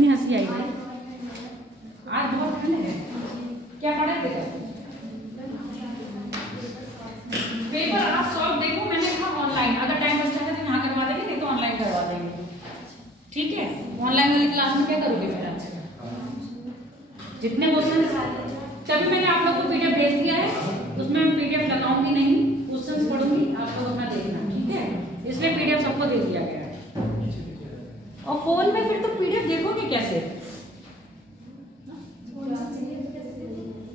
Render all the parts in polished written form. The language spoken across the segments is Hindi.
हंसी आई है। आज बहुत ठंड है। क्या पढ़ा थे पेपर? आप सॉल्व देखो, मैंने कहा ऑनलाइन, अगर टाइम बचता है तो यहाँ करवा देंगे, नहीं तो ऑनलाइन करवा देंगे। ठीक है, ऑनलाइन वाली क्लास में क्या करोगे मेरा? जितने क्वेश्चन तभी मैंने आप लोगों को पीडीएफ भेज दिया है, उसमें मैं पीडीएफ लगाऊंगी नहीं, क्वेश्चन पढ़ूंगी, आप लोग अपना देखना। ठीक है, इसलिए पीडीएफ सबको दे दिया गया है। और फोन में फिर तो पीडीएफ देखोगे कैसे?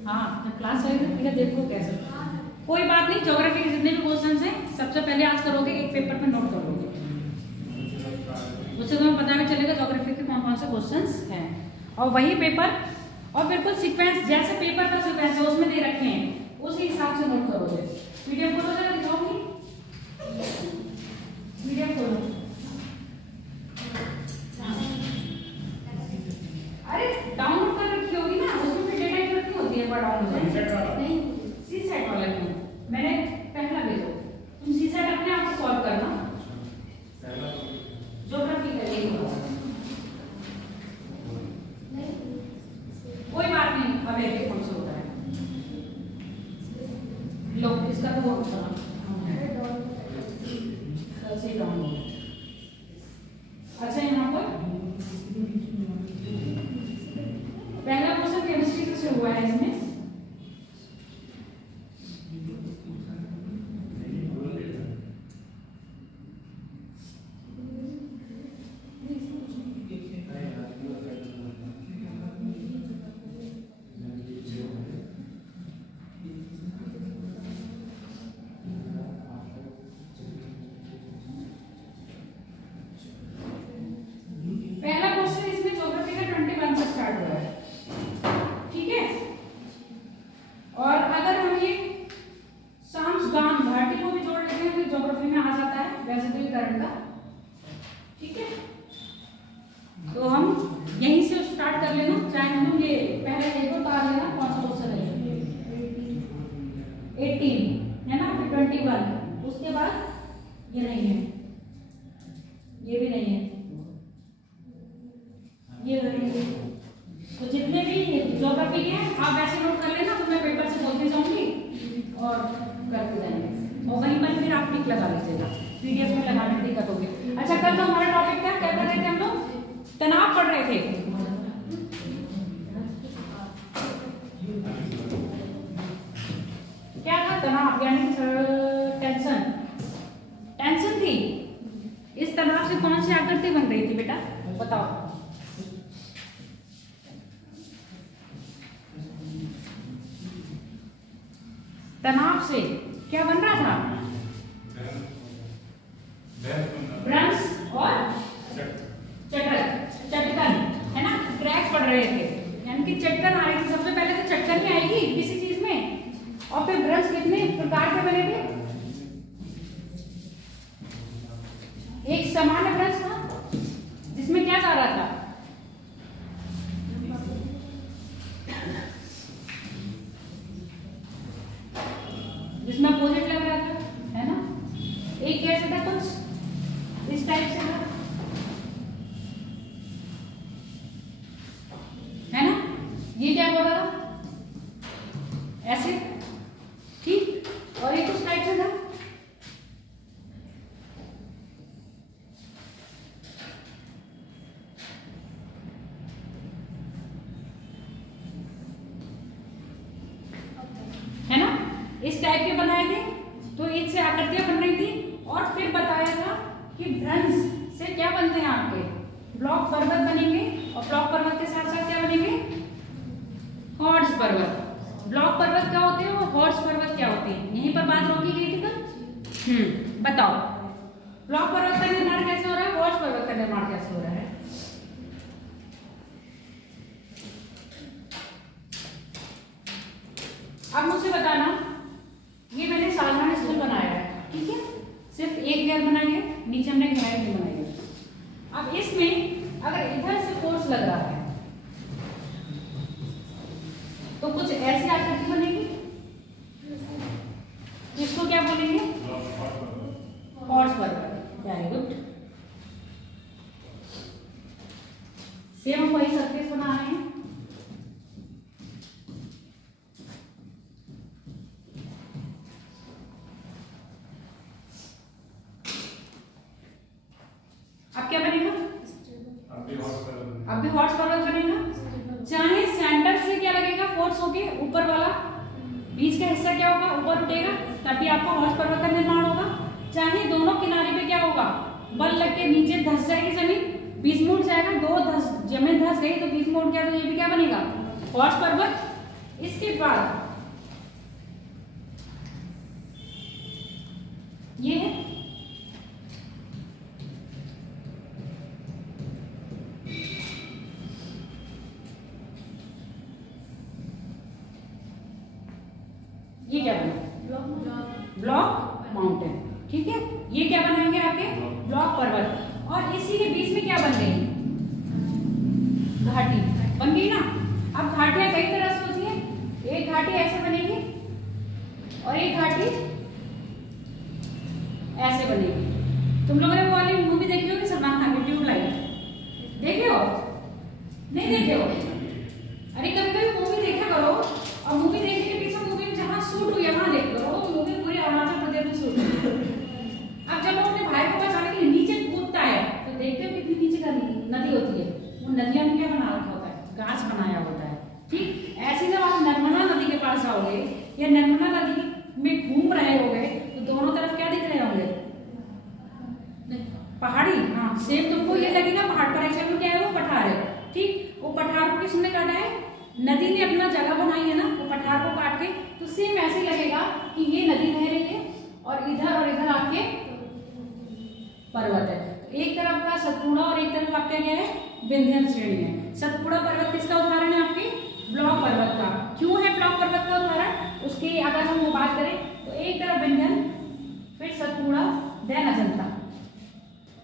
हाँ, जब क्लास आएगी तो पीडीएफ देखो कैसे। कोई बात नहीं, ज्योग्राफी के जितने भी क्वेश्चन हैं सबसे पहले आज करोगे, एक पेपर पे नोट कर लोगे, उससे तुम्हें पता भी चलेगा ज्योग्राफी के कौन कौन से क्वेश्चंस हैं। और वही पेपर और बिल्कुल सीक्वेंस जैसे पेपर का सीक्वेंस है उसमें दे रखे हैं, उसी हिसाब से नोट करोगे। पीडीएफ खोलो, जरा दिखाऊंगी, पीडीएफ खोलो। अरे डाउनलोड कर रखी होगी ना, उसमें फिर डेटा एंट्री क्यों होती है? डाउनलोड नहीं, सी सेट वाला क्यों? मैंने पहला भेजो, तुम सी सेट अपने आप से सॉल्व करना, ज्योग्राफी का ये कोई बात नहीं। अब एक कौन सा होता है, लो इसका तो बहुत अच्छा से डाउनलोड। अच्छा, यहाँ पर पहला क्वेश्चन केमिस्ट्री से हुआ है इसमें। तो हम यहीं से स्टार्ट कर लेना, चाहे हम ये पहले एक दो तार लेना, कौन सा क्वेश्चन है 18 है ना, फिर 21, उसके बाद ये नहीं है, ये भी नहीं है, ये नहीं है। तो जितने भी ज्योग्राफी के हैं आप ऐसे नोट कर लेना, तो मैं पेपर से बोलती जाऊंगी और करते जाएंगे, और वहीं पर फिर आप टिक लगा लीजिएगा, पीडीएफ में लगाने में दिक्कत होगी। अच्छा, कल तो हमारा टॉपिक था, क्या कर रहे थे हम लोग? तनाव पढ़ रहे थे। क्या था? तनाव यानी टेंशन। टेंशन थी। इस तनाव से कौन सी आकृति बन रही थी बेटा, बताओ? तनाव से क्या बन रहा था? भ्रंश और चटकन, है ना, क्रैक पड़ रहे थे, यानी कि चटकन आ रही थी। सबसे पहले तो चटकन ही आएगी किसी चीज में, और फिर भ्रंश कितने प्रकार के बने थे? एक सामान्य भ्रंश था जिसमें क्या जा रहा था? जिसमें अपोजिट लग रहा था, है ना। एक कैसे था, कुछ इस टाइप से था, है ना। ये क्या बोल रहा था? ऐसे, ठीक। और एक उस टाइप से था, है ना, इस टाइप के बनाए थे। तो इनसे आकृतियां बन रही थी, और फिर बताया था कि भ्रंश से क्या बनते हैं आपके? ब्लॉक पर्वत बनेंगे, और ब्लॉक पर्वत के साथ साथ क्या बनेंगे? हॉर्स पर्वत। ब्लॉक पर्वत क्या होते हैं और हॉर्स पर्वत क्या होते हैं? यहीं पर बात रोकी गई थी कल। बताओ, ब्लॉक पर्वत का निर्माण कैसे हो रहा है, हॉर्स पर्वत का निर्माण कैसे हो रहा है? अब मुझसे बताना, ये मैंने साधारण स्थल बनाया है, ठीक है, सिर्फ एक लेयर बनाई है, नीचे हमने गहराई नहीं बनाई है। अब इसमें अगर इधर से फोर्स लग रहा है तो कुछ ऐसी आकृति बनेगी, इसको क्या बोलेंगे? हॉर्स पर्वत। Very good. सेम वही सरफेस बना रहे हैं। अब क्या बनेगा? अब भी हॉर्स पर्वत बनेगा। चाहे सेंटर से क्या लगेगा फोर्स होके ऊपर वाला, बीच का हिस्सा क्या होगा ऊपर उठेगा, तभी आपका हॉर्स पर्वत का निर्माण होगा। चाहे दोनों किनारे पे क्या होगा, बल लग के नीचे धंस जाएगी जमीन, बीच में उठ जाएगा, जमीन धंस गई तो बीच में उठ गया, तो ये भी क्या बनेगा? हॉर्स पर्वत। इसके बाद ये है ये क्या बना? Block mountain. ठीक है, ये क्या बनाएंगे आपके? ब्लॉक पर्वत। और इसी के बीच में क्या बन गई? घाटी बन गई ना। अब घाटियां कई तरह से होती है, एक घाटी ऐसे बनेगी और एक घाटी ऐसे बनेगी। तुम लोगों ने वो वाली मूवी देखी होगी सलमान खान की ट्यूबलाइट, देखे हो? नहीं देखे हो? अरे कभी कभी मूवी देखा करो, और मूवी देखने के पीछे मूवी में जहाँ शूट हुई है वहां देख करो। वो मूवी पूरी अरुणाचल प्रदेश में शूट हुई। अब जब वो अपने भाई को बचाने के लिए नीचे कूदता है तो देखते हो कितनी नीचे का नदी होती है। वो नदियों में क्या बना रखा होता है? घास बनाया होता है। ठीक ऐसे जब आप नर्मदा नदी के पास जाओगे या नर्मदा नदी में घूम रहे होगे तो दोनों तरफ क्या दिख रहे होंगे? पहाड़ी। हाँ, सेम तुमको ये लगेगा पहाड़ पर एक्चुअली में क्या है? वो पठार है। ठीक, वो पठार को किसने काटा है? नदी ने अपना जगह बनाई है ना, वो पठार को काट के। तो सेम ऐसे लगेगा कि ये नदी बह रही है और इधर आपके पर्वत है। तो एक तरफ का सतपुड़ा और एक तरफ आपका क्या है? विंध्य श्रेणी है। सतपुड़ा पर्वत किसका उदाहरण है? आपके ब्लॉक पर्वत का। क्यों है ब्लॉक पर्वत का उदाहरण? उसकी अगर हम बात करें तो एक तरफ विंध्यन, फिर सतपुड़ा, देन अजंता।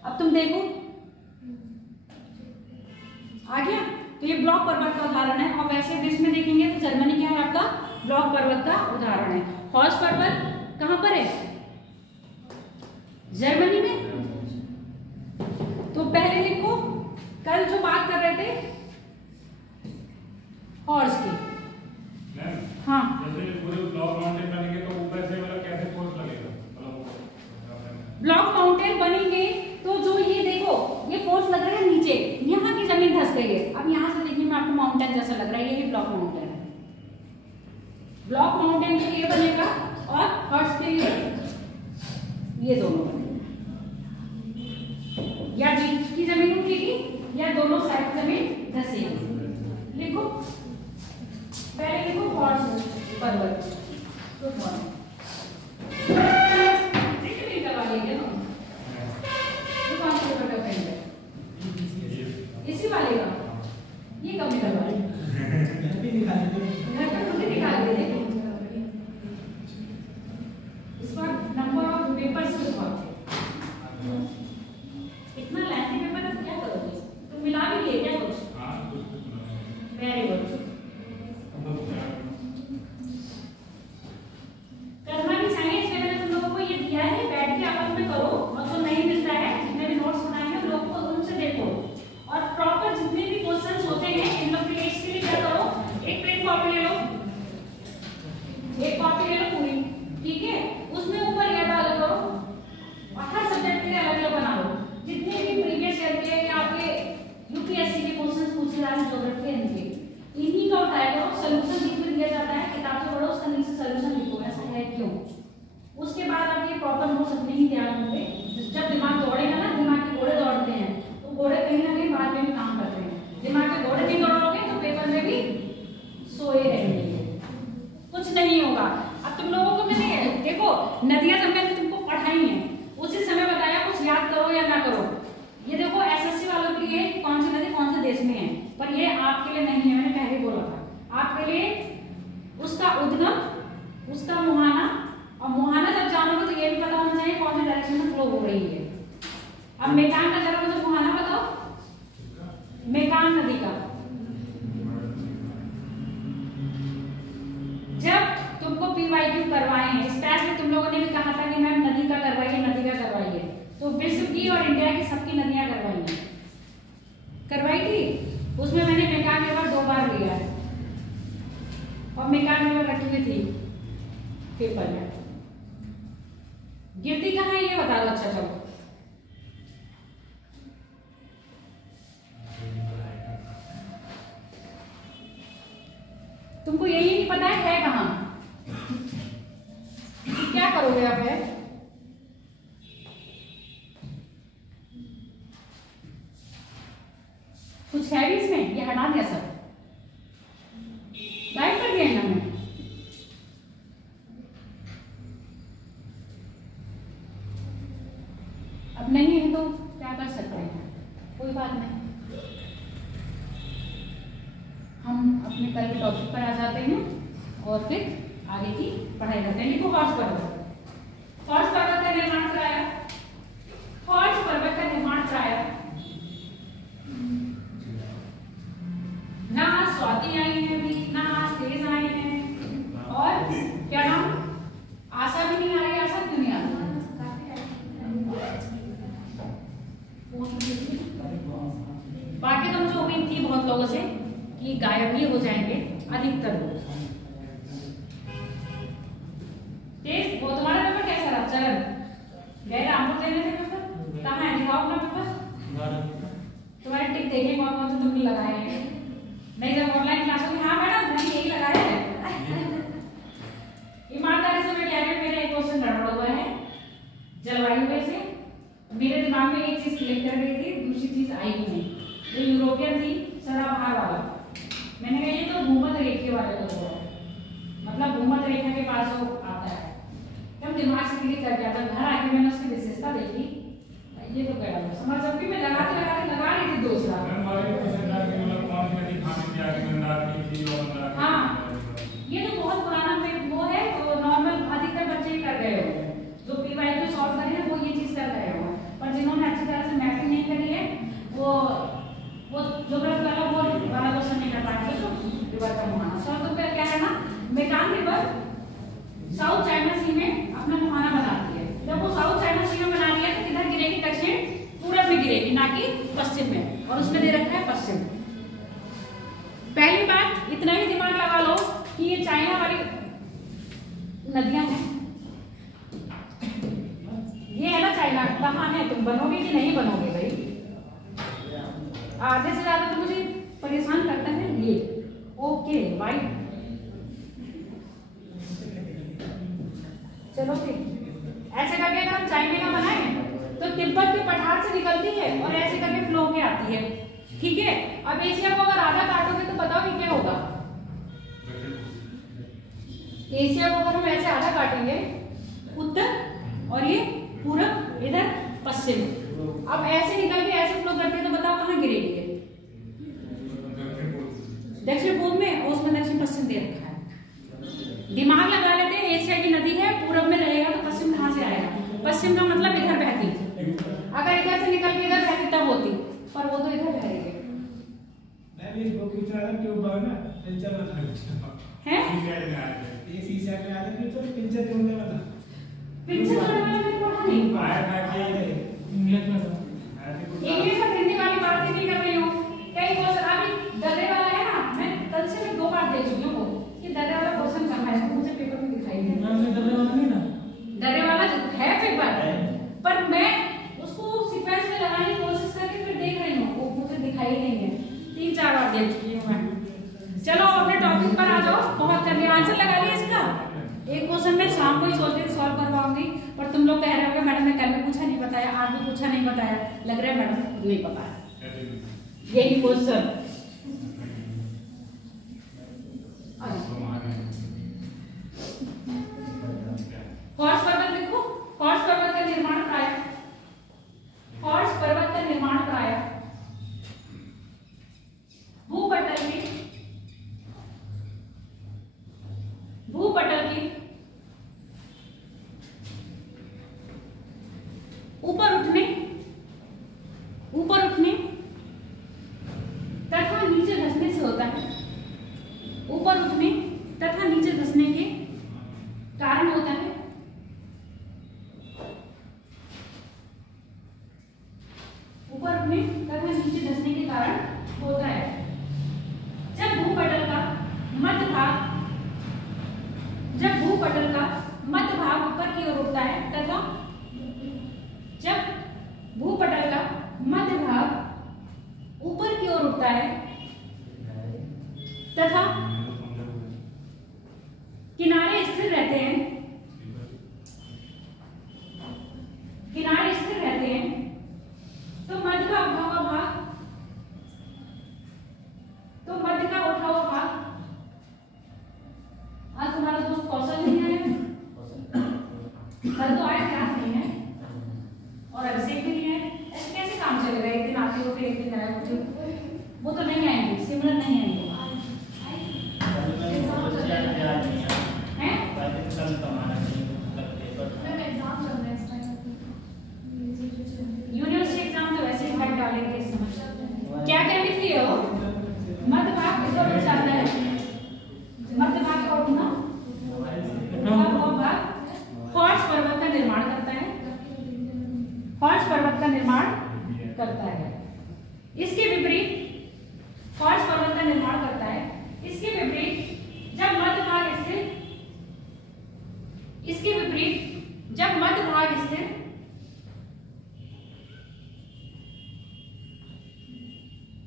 अब तुम देखो आ गया। तो ये ब्लॉक पर्वत का उदाहरण है। और वैसे देश में देखेंगे तो जर्मनी क्या है आपका? ब्लॉक पर्वत का उदाहरण है। हॉर्स पर्वत कहां पर है? जर्मनी में। तो पहले लिखो, कल जो बात कर रहे थे हॉर्स की। हाँ, जैसे पूरे ब्लॉक माउंटेन बनेंगे तो ऊपर से मतलब कैसे फोर्स लगेगा? ब्लॉक माउंटेन बनेंगे तो जो ये देखो ये फोर्स लग रहा है नीचे, यहाँ की जमीन धंस गई है। अब यहाँ से देखने में आपको माउंटेन जैसा लग रहा है, ये ब्लॉक माउंटेन है। ब्लॉक माउंटेन के लिए बनेगा और हॉर्स के लिए ये दोनों बनेगा। या बीच की जमीन उठेगी या दोनों साइड जमीन धंसेगी। लिखो, पहले लिखो हॉर्स पर्वत। इसी वाले का ये कब निकल रहा है? इस बार नंबर ऑफ पेपर से इतना लेंथी पेपर है, क्या करोगे? तुम मिला भी लिए क्या कुछ? Very good. करना भी चाहिए, इसलिए मैंने तुम लोगों को ये दिया है, बैठ के आपस में करो। और जो नहीं मिलता है, जितने भी नोट्स बनाए हैं लोगों को उनसे देखो, और प्रॉपर जितने भी क्वेश्चंस होते हैं इन लोग के इसके लिए क्या करो, एक प्रिंट कॉपी ले लो, एक कॉपी ले लो पूरी। ठीक है, उसमें ऊपर ये डाल करो और हर सब्जेक्ट के लिए अलग अलग बना लो। जितने भी प्रीवियस ईयर के या आपके यूपीएससी के क्वेश्चंस पूछे जा रहे हैं ज्योग्राफी इनके, इन्हीं का उठाया करो। सॉल्यूशन बीच में दिया जाता है, किताब से पढ़ो, उसका नीचे सॉल्यूशन लिखो ऐसा है क्यों। उसके बाद आपके प्रॉपर नोट्स अपने ही तैयार होंगे। जब दिमाग दौड़ेगा ना, दिमाग के घोड़े दौड़ते हैं तो घोड़े कहीं ना कहीं बाद में भी काम करते हैं। दिमाग के घोड़े नहीं दौड़ोगे तो पेपर में भी सोए रहेंगे, कुछ नहीं होगा। अब तुम लोगों को मैंने देखो नदियां जब मैंने तुमको पढ़ाई है उसी समय बताया, कुछ याद करो या ना करो। ये देखो एसएससी वालों के लिए कौन सी नदी कौन से देश में है, पर ये आपके लिए नहीं है। मैंने पहले बोला था आपके लिए उसका उद्गम, उसका मुहाना, और मुहाना जब जानोगे तो ये भी पता होना चाहिए कौन से डायरेक्शन में फ्लो हो रही है। अब मेकांग का जरा मुझे मुहाना बताओ, मेकांग नदी का। जब तुमको पीवाईक्यू करवाए हैं, स्पेशली तुम लोगों ने भी कहा था कि मैम नदी का करवाइए, नदी का करवाइए, तो विश्व की और इंडिया की सबकी नदियां करवाई थी। उसमें मैंने मेकान रिवर 2 बार लिया है और मेकान रिवर रखी हुई थी पेपर में। गिरती कहाँ है ये बता दो। अच्छा चलो, तुमको यही नहीं पता है कहाँ, क्या करोगे आप? है कुछ है भी इसमें, ये हटा दिया सब, गाइड कर दिया हमने। अब नहीं है तो क्या कर सकते हैं, कोई बात नहीं। हम अपने कल के टॉपिक पर आ जाते हैं और फिर आगे की पढ़ाई करते हैं। लिखो हॉर्स पर्वत। हॉर्स पर्वत का निर्माण कराया, हॉर्स पर्वत का निर्माण कराया। ना स्वाति आई है अभी, ना तेज आए हैं, और क्या नाम, आशा भी नहीं आ रही। आशा क्यों नहीं आ रही? बाकी तो मुझे उम्मीद थी बहुत लोगों से कि गायब ही हो जाएंगे अधिकतर लोग। तेज वो तुम्हारा पेपर कैसा रहा? चरण गए रामपुर देने थे पेपर, कहाँ है? दिखाओ अपना पेपर। तुम्हारे टिक देखें कौन कौन से तुमने लगाए हैं। नहीं जब ऑनलाइन क्लास होगी, हाँ मैडम मैंने यही लगाया है। ईमानदारी से मैं कह रही हूँ, मेरा एक क्वेश्चन गड़बड़ हुआ है जलवायु में से। मेरे दिमाग में एक चीज क्लिक कर रही थी, दूसरी चीज आई ही नहीं। जो यूरोपियन थी सदाबहार वाला, मैंने कहा ये तो भूमध्य रेखा वाले लोग हैं, मतलब भूमध्य रेखा के पास जो आता है। जब दिमाग से क्लिक कर गया, जब घर आके मैंने उसकी विशेषता देखी, ये तो गड़बड़ समझ। जब भी मैं लगाते लगाते लगा रही थी दूसरा। हाँ ये तो बहुत पुराना वो है, तो नॉर्मल अधिकतर बच्चे कर गए हो, जो पीवाईक्यू सॉल्व करे हैं वो ये चीज कर रहे हो। पर जिन्होंने अच्छी तरह से मैपिंग नहीं करी है वो ज्योग्राफी वाला वो वाला क्वेश्चन नहीं कर पाएंगे। तो रिवर का मुहाना सॉल्व तो क्या है ना, मेकांग रिवर साउथ चाइना सी में अपना मुहाना बनाती है। जब वो साउथ चाइना सी में बना रही है तो किधर गिरेगी? दक्षिण पूरब में गिरेगी, ना कि पश्चिम में। और उसमें दे रखा है पश्चिम। पहली बात इतना ही दिमाग लगा लो कि ये चाइना वाली नदियां हैं, ये है ना चाइना। कहाँ है? तुम बनोगे कि नहीं बनोगे भाई? आधे से ज्यादा तो मुझे परेशान करता है ये। ओके वाइट, चलो ठीक। ऐसे करके अगर हम चाइना का बनाए तो तिब्बत के पठार से निकलती है और ऐसे करके फ्लो के आती है, ठीक है। अब एशिया को अगर आधा काटोगे तो बताओ कि क्या होगा? एशिया को अगर हम ऐसे आधा काटेंगे, उत्तर और ये पूरब, इधर पश्चिम। अब ऐसे निकल के ऐसे फ्लो करती है तो बताओ कहाँ गिरेगी? दक्षिण पूर्व में, और उसमें दक्षिण पश्चिम दे रखा है। दिमाग लगा लेते हैं, एशिया की नदी है, पूरब में रहेगा तो पश्चिम कहाँ से आएगा? पश्चिम का मतलब इधर बहती। अगर इधर से निकल के इधर बहती तब होती, पर वो तो इधर बह रही है। इंग्लिश और हिंदी वाली बात नहीं कर रही हूँ। कई क्वेश्चन अभी दर्रे वाला है ना, मैं कल से 2 बार देख चुकी हूँ कि दर्रे वाला क्वेश्चन कहाँ है, मुझे पेपर में दिखाई नहीं। दर्रे वाला है पेपर, पर मैं उसको सीक्वेंस में लगाने की कोशिश करके फिर देख रही हूँ, वो मुझे दिखाई नहीं है। 3-4 बार देख चुकी हूँ मैं। चलो अपने टॉपिक पर आ जाओ। बहुत कर लिया, आंसर लगा लिया इसका। एक क्वेश्चन मैं शाम को ही सोच रही सॉल्व करवाऊंगी, पर तुम लोग कह रहे हो मैडम ने कल में पूछा नहीं बताया, आज भी पूछा नहीं बताया। लग रहा है मैडम को खुद नहीं पता है यही क्वेश्चन। हॉर्स पर्वत लिखो। हॉर्स पर्वत का निर्माण कराया, हॉर्स पर्वत का निर्माण कराया भूपटल की ऊपर उठने तथा नीचे तथा किनारे स्थिर रहते हैं, किनारे स्थिर रहते हैं, तो मध्य का उठा हुआ भाग, तो मध्य का उठा हुआ भाग, आज तुम्हारा दोस्त कौशल नहीं आया, कल तो आया, क्या नहीं है, और अभिषेक भी नहीं है। ऐसे कैसे काम चलेगा? एक दिन आते हो फिर एक दिन आए, वो तो नहीं आएंगे, सिमरन नहीं आएंगे। यूनिवर्सिटी एग्जाम तो वैसे ही भाग डालेंगे इस समय। क्या क्या लिख लिए हो? मध्य भाग किसको दर्शाता है? मध्य भाग का उठना वो भाग क्वार्ट्ज पर्वत का निर्माण करता है, क्वार्ट्ज पर्वत का निर्माण करता है। इसके विपरीत क्वार्ट्ज पर्वत का निर्माण करता है, इसके विपरीत जब मध्य भाग स्थिर, इसके विपरीत जब मध्य भाग स्थिर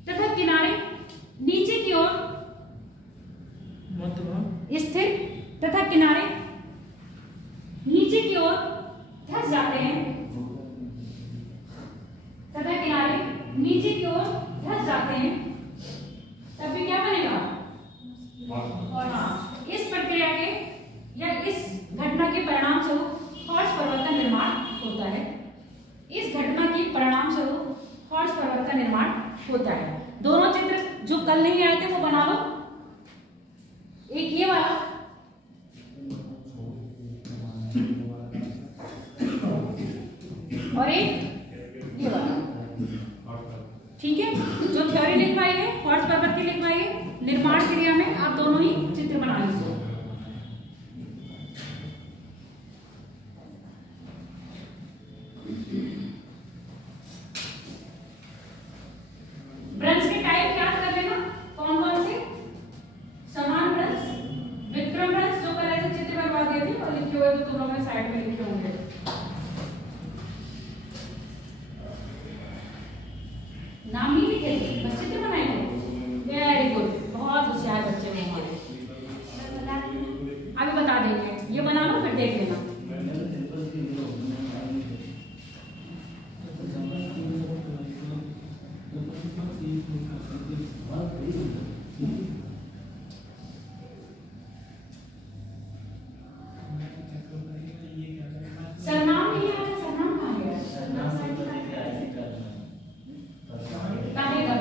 तथा किनारे नीचे की ओर स्थिर तथा किनारे नीचे की ओर धंस जाते हैं, तथा किनारे नीचे की ओर धंस जाते हैं, तब भी क्या बनेगा? और हाँ, इस प्रक्रिया के या इस घटना के परिणाम स्वरूप क्वार्ट्ज पर्वत का निर्माण होता है। इस घटना के परिणाम स्वरूप क्वार्ट्ज पर्वत का निर्माण होता है। दोनों चित्र जो कल नहीं आए थे वो बना लो, एक ये वाला और एक ये वाला, ठीक है? जो थ्योरी लिखवाई है क्वार्ट्ज पर्वत की लिखवाई है, निर्माण क्रिया में आप दोनों ही चित्र बना लीजिए। ब्रंश के टाइप याद कर लेना, कौन कौन से? समान ब्रंश, विक्रम ब्रंश, जो कल ऐसे चित्र बनवा दिए थे और लिखे हुए तो तुम लोगों ने साइड में लिखे होंगे। नाम नहीं लिखे थे, बस चित्र बनाएंगे। वेरी गुड, बहुत होशियार बच्चे हैं हमारे। अभी बता देंगे, ये बना लो फिर देख लेना। सरनाम नहीं आया, सरनाम कहाँ गया? कहाँ गया?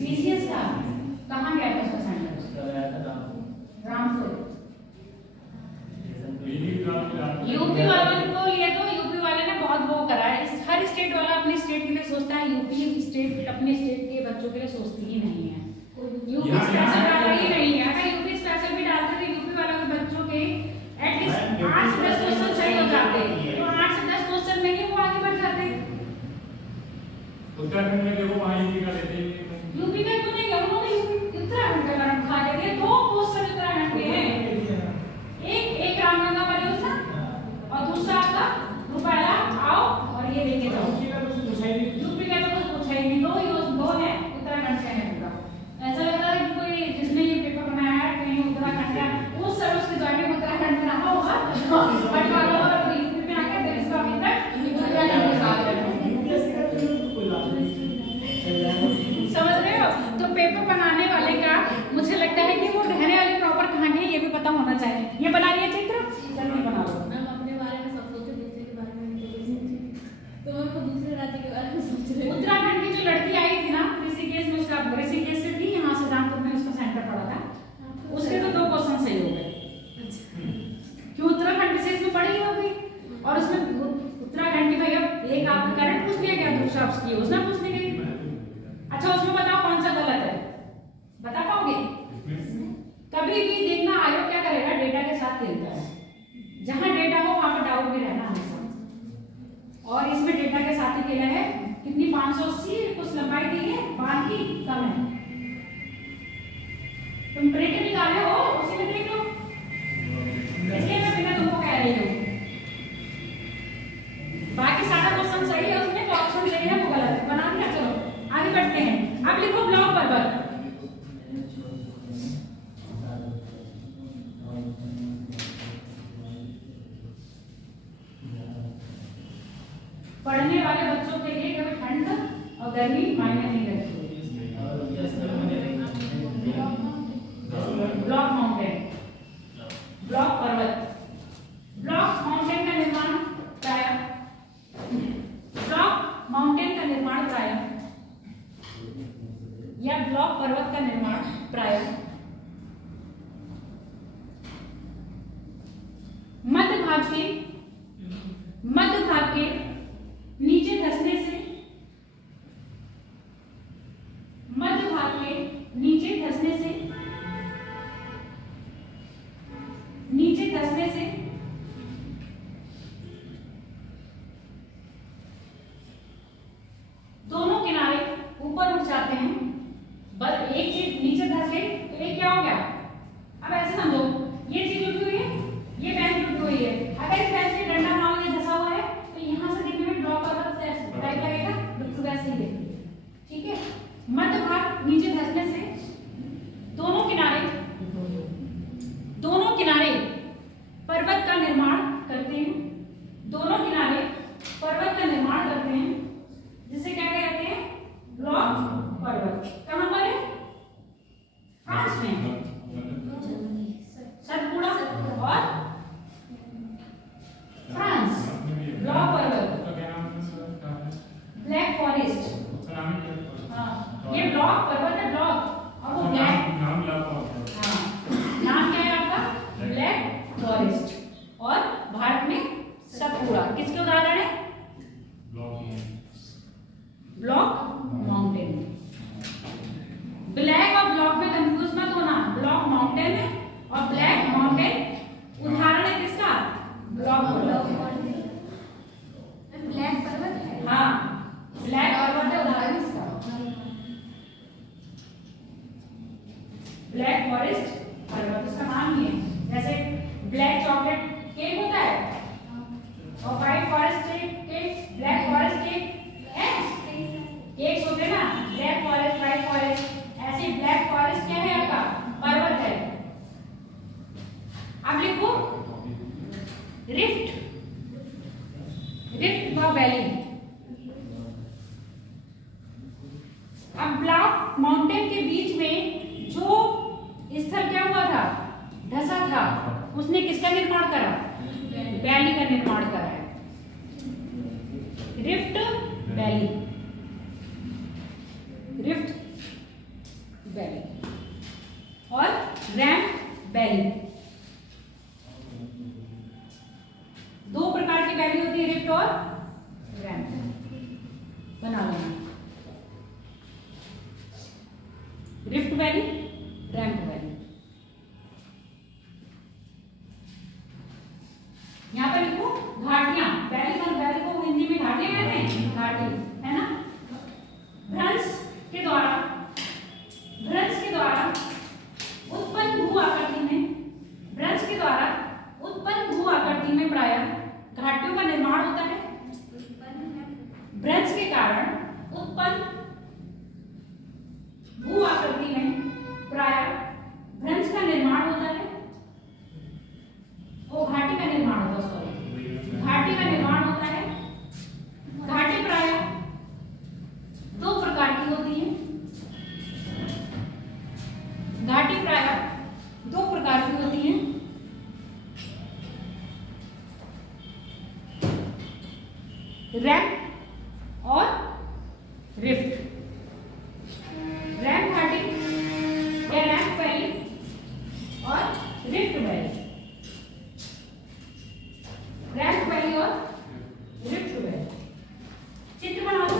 बीसीएस का कहाँ गया था उसका सेंटर? रामपुर। यूपी वालों को ये तो यूपी वाले ने बहुत वो करा है। हर स्टेट वाला अपने स्टेट के लिए सोचता है, यूपी स्टेट अपने स्टेट के बच्चों के लिए सोचती ही नहीं है। यूपी स्पेशल डाला ही नहीं है। अगर यूपी स्पेशल भी डालते तो यूपी वालों के बच्चों के एटलीस्ट 8 से 10 क्वेश्चन सही हो जाते, तो 8 से 10 क्वेश्चन में ही वो आगे बढ़ जाते। उत्तराखंड में देखो वहाँ यूपी का लेते हैं, यूपी का क्यों नहीं? उन्होंने उत्तराखंड का नाम खा के दिए। 2 क्वेश्चन उत्तराखंड के हैं, एक रामगंगा परियोजना और दूसरा आपका रुपाला आओ और ये लेके जाओ। यूपी का तो कुछ पूछा ही नहीं, 2 है उत्तराखंड से है पूरा। ऐसा लगता है कि कोई जिसने ये पेपर बनाया है कहीं उत्तराखंड का, उस सर उसके जाके उत्तराखंड में रहा होगा बट वालों और यूपी में आके देश का अभी तक उत्तराखंड के साथ है। समझ रहे हो? तो पेपर बनाने वाले का मुझे लगता है कि वो रहने वाले प्रॉपर कहाँ के ये भी पता होना चाहिए। ये बना लिया चित्र, जल्दी बना लो। मैम अपने बारे में सब सोचे, दूसरे के बारे में नहीं सोचे, तो मैं को दूसरे राज्य के बारे में सोच रही हूँ। उत्तराखंड की जो लड़की आई थी ना ऋषिकेश में, उसका ऋषिकेश से थी, यहाँ से रामपुर में उसका सेंटर पड़ा था, उसके तो 2 क्वेश्चन सही हो गए। क्यों? उत्तराखंड विशेष में पढ़ी होगी और उसमें उत्तराखंड की भैया एक आपने करंट पूछ लिया क्या, दूसरा उसकी योजना पूछने गई। अच्छा उसमें बताओ कौन सा गलत है, बता पाओगे? कभी भी देखना आयोग क्या करेगा, डेटा के साथ खेलता है। जहां डेटा हो वहां पर डाउट भी रहना हमेशा, और इसमें डेटा के साथ ही खेला है। कितनी 580 कुछ लंबाई दी है, बाकी कम है। तुम प्रिंट निकाले हो उसी में देख लो, इसलिए मैं बिना तुमको कह रही हूँ। बाकी सारा क्वेश्चन सही है, उसमें ऑप्शन सही है वो गलत है, बना दिया। चलो आगे बढ़ते हैं। अब लिखो ब्लॉक पर्वत। वाले बच्चों के लिए कभी ठंड और गर्मी मायने नहीं रखती। ब्लॉक माउंटेन, ब्लॉक पर्वत, ब्लॉक माउंटेन का निर्माण प्रायः, ब्लॉक माउंटेन का निर्माण प्रायः या ब्लॉक पर्वत का निर्माण प्रायः मध्य भाग के नीचे धंसने से, मध्य भाग के नीचे धंसने से, नीचे धंसने से दोनों किनारे ऊपर उठ जाते हैं। बस एक चीज नीचे धंस गई तो एक क्या हो गया, अब ऐसे समझो, ये चीज उठी हुई है, ये बेंच उठी हुई है, अगर इस बेंच पे डंडा मान लो धंसा हुआ है तो यहाँ से देखने में ब्लॉक पर्वत टाइप लगेगा, बिल्कुल वैसे ही देखिए। ठीक है, मध्य भाग नीचे धंसने से दोनों किनारे पर्वत का निर्माण करते हैं, दोनों किनारे पर्वत का निर्माण करते हैं, जिसे क्या कहते हैं, ब्लॉक पर्वत। कहाँ पर है, फ्रांस में, सतपुड़ा और फ्रांस, ब्लॉक पर्वत, ब्लैक फॉरेस्ट। हाँ, ये ब्लॉक पर्वत है, ब्लॉक, और वो ब्लैक, हाँ, नाम क्या है आपका, ब्लैक फॉरेस्ट। और भारत में सतपुड़ा किसके उदाहरण है, ब्लॉक माउंटेन। ब्लैक और ब्लॉक में कंफ्यूज मत होना, ब्लॉक माउंटेन है और ब्लैक माउंटेन उदाहरण है किसका, ब्लॉक पर्वत। ब्लैक पर्वत है, हाँ, ब्लैक पर्वत है उदाहरण इसका, ब्लैक फॉरेस्ट पर्वत उसका नाम ही है। जैसे ब्लैक चॉकलेट केक होता है और white forest cake, black forest cake है, केक्स होते हैं ना, ब्लैक फॉरेस्ट, व्हाइट फॉरेस्ट, ऐसे ब्लैक फॉरेस्ट क्या है आपका, पर्वत है। अब लिखो रिफ्ट, रिफ्ट व वैली। अब ब्लॉक माउंटेन के बीच में जो स्थल क्या हुआ था, धंसा था, उसने किसका निर्माण करा, वैली का निर्माण करा है, रिफ्ट वैली, रिफ्ट वैली और रैम्प वैली। दो प्रकार की वैली होती है, रिफ्ट और रैम्प, बना लेना, रिफ्ट वैली, रैम्प वैली। यहाँ पर लिखो घाटियां, वैली को हिंदी में घाटियां कहते हैं, घाटी है ना। भ्रंश के द्वारा उत्पन्न भू आकृति में, भ्रंश के द्वारा उत्पन्न भू आकृति में प्रायः घाटियों का निर्माण होता है। भ्रंश के कारण उत्पन्न भू आकृति में प्रायः भ्रंश का निर्माण होता है, वो घाटी का निर्माण होता है, सॉरी, घाटी का निर्माण होता है। घाटी प्रायः दो प्रकार की होती है, घाटी प्रायः दो प्रकार की होती हैं। रैम्प और रिफ्ट। रैम्प घाटी या रैम्प वैली और रिफ्ट वैली, रैम्प वैली और रिफ्ट वैली। चित्र बना दो।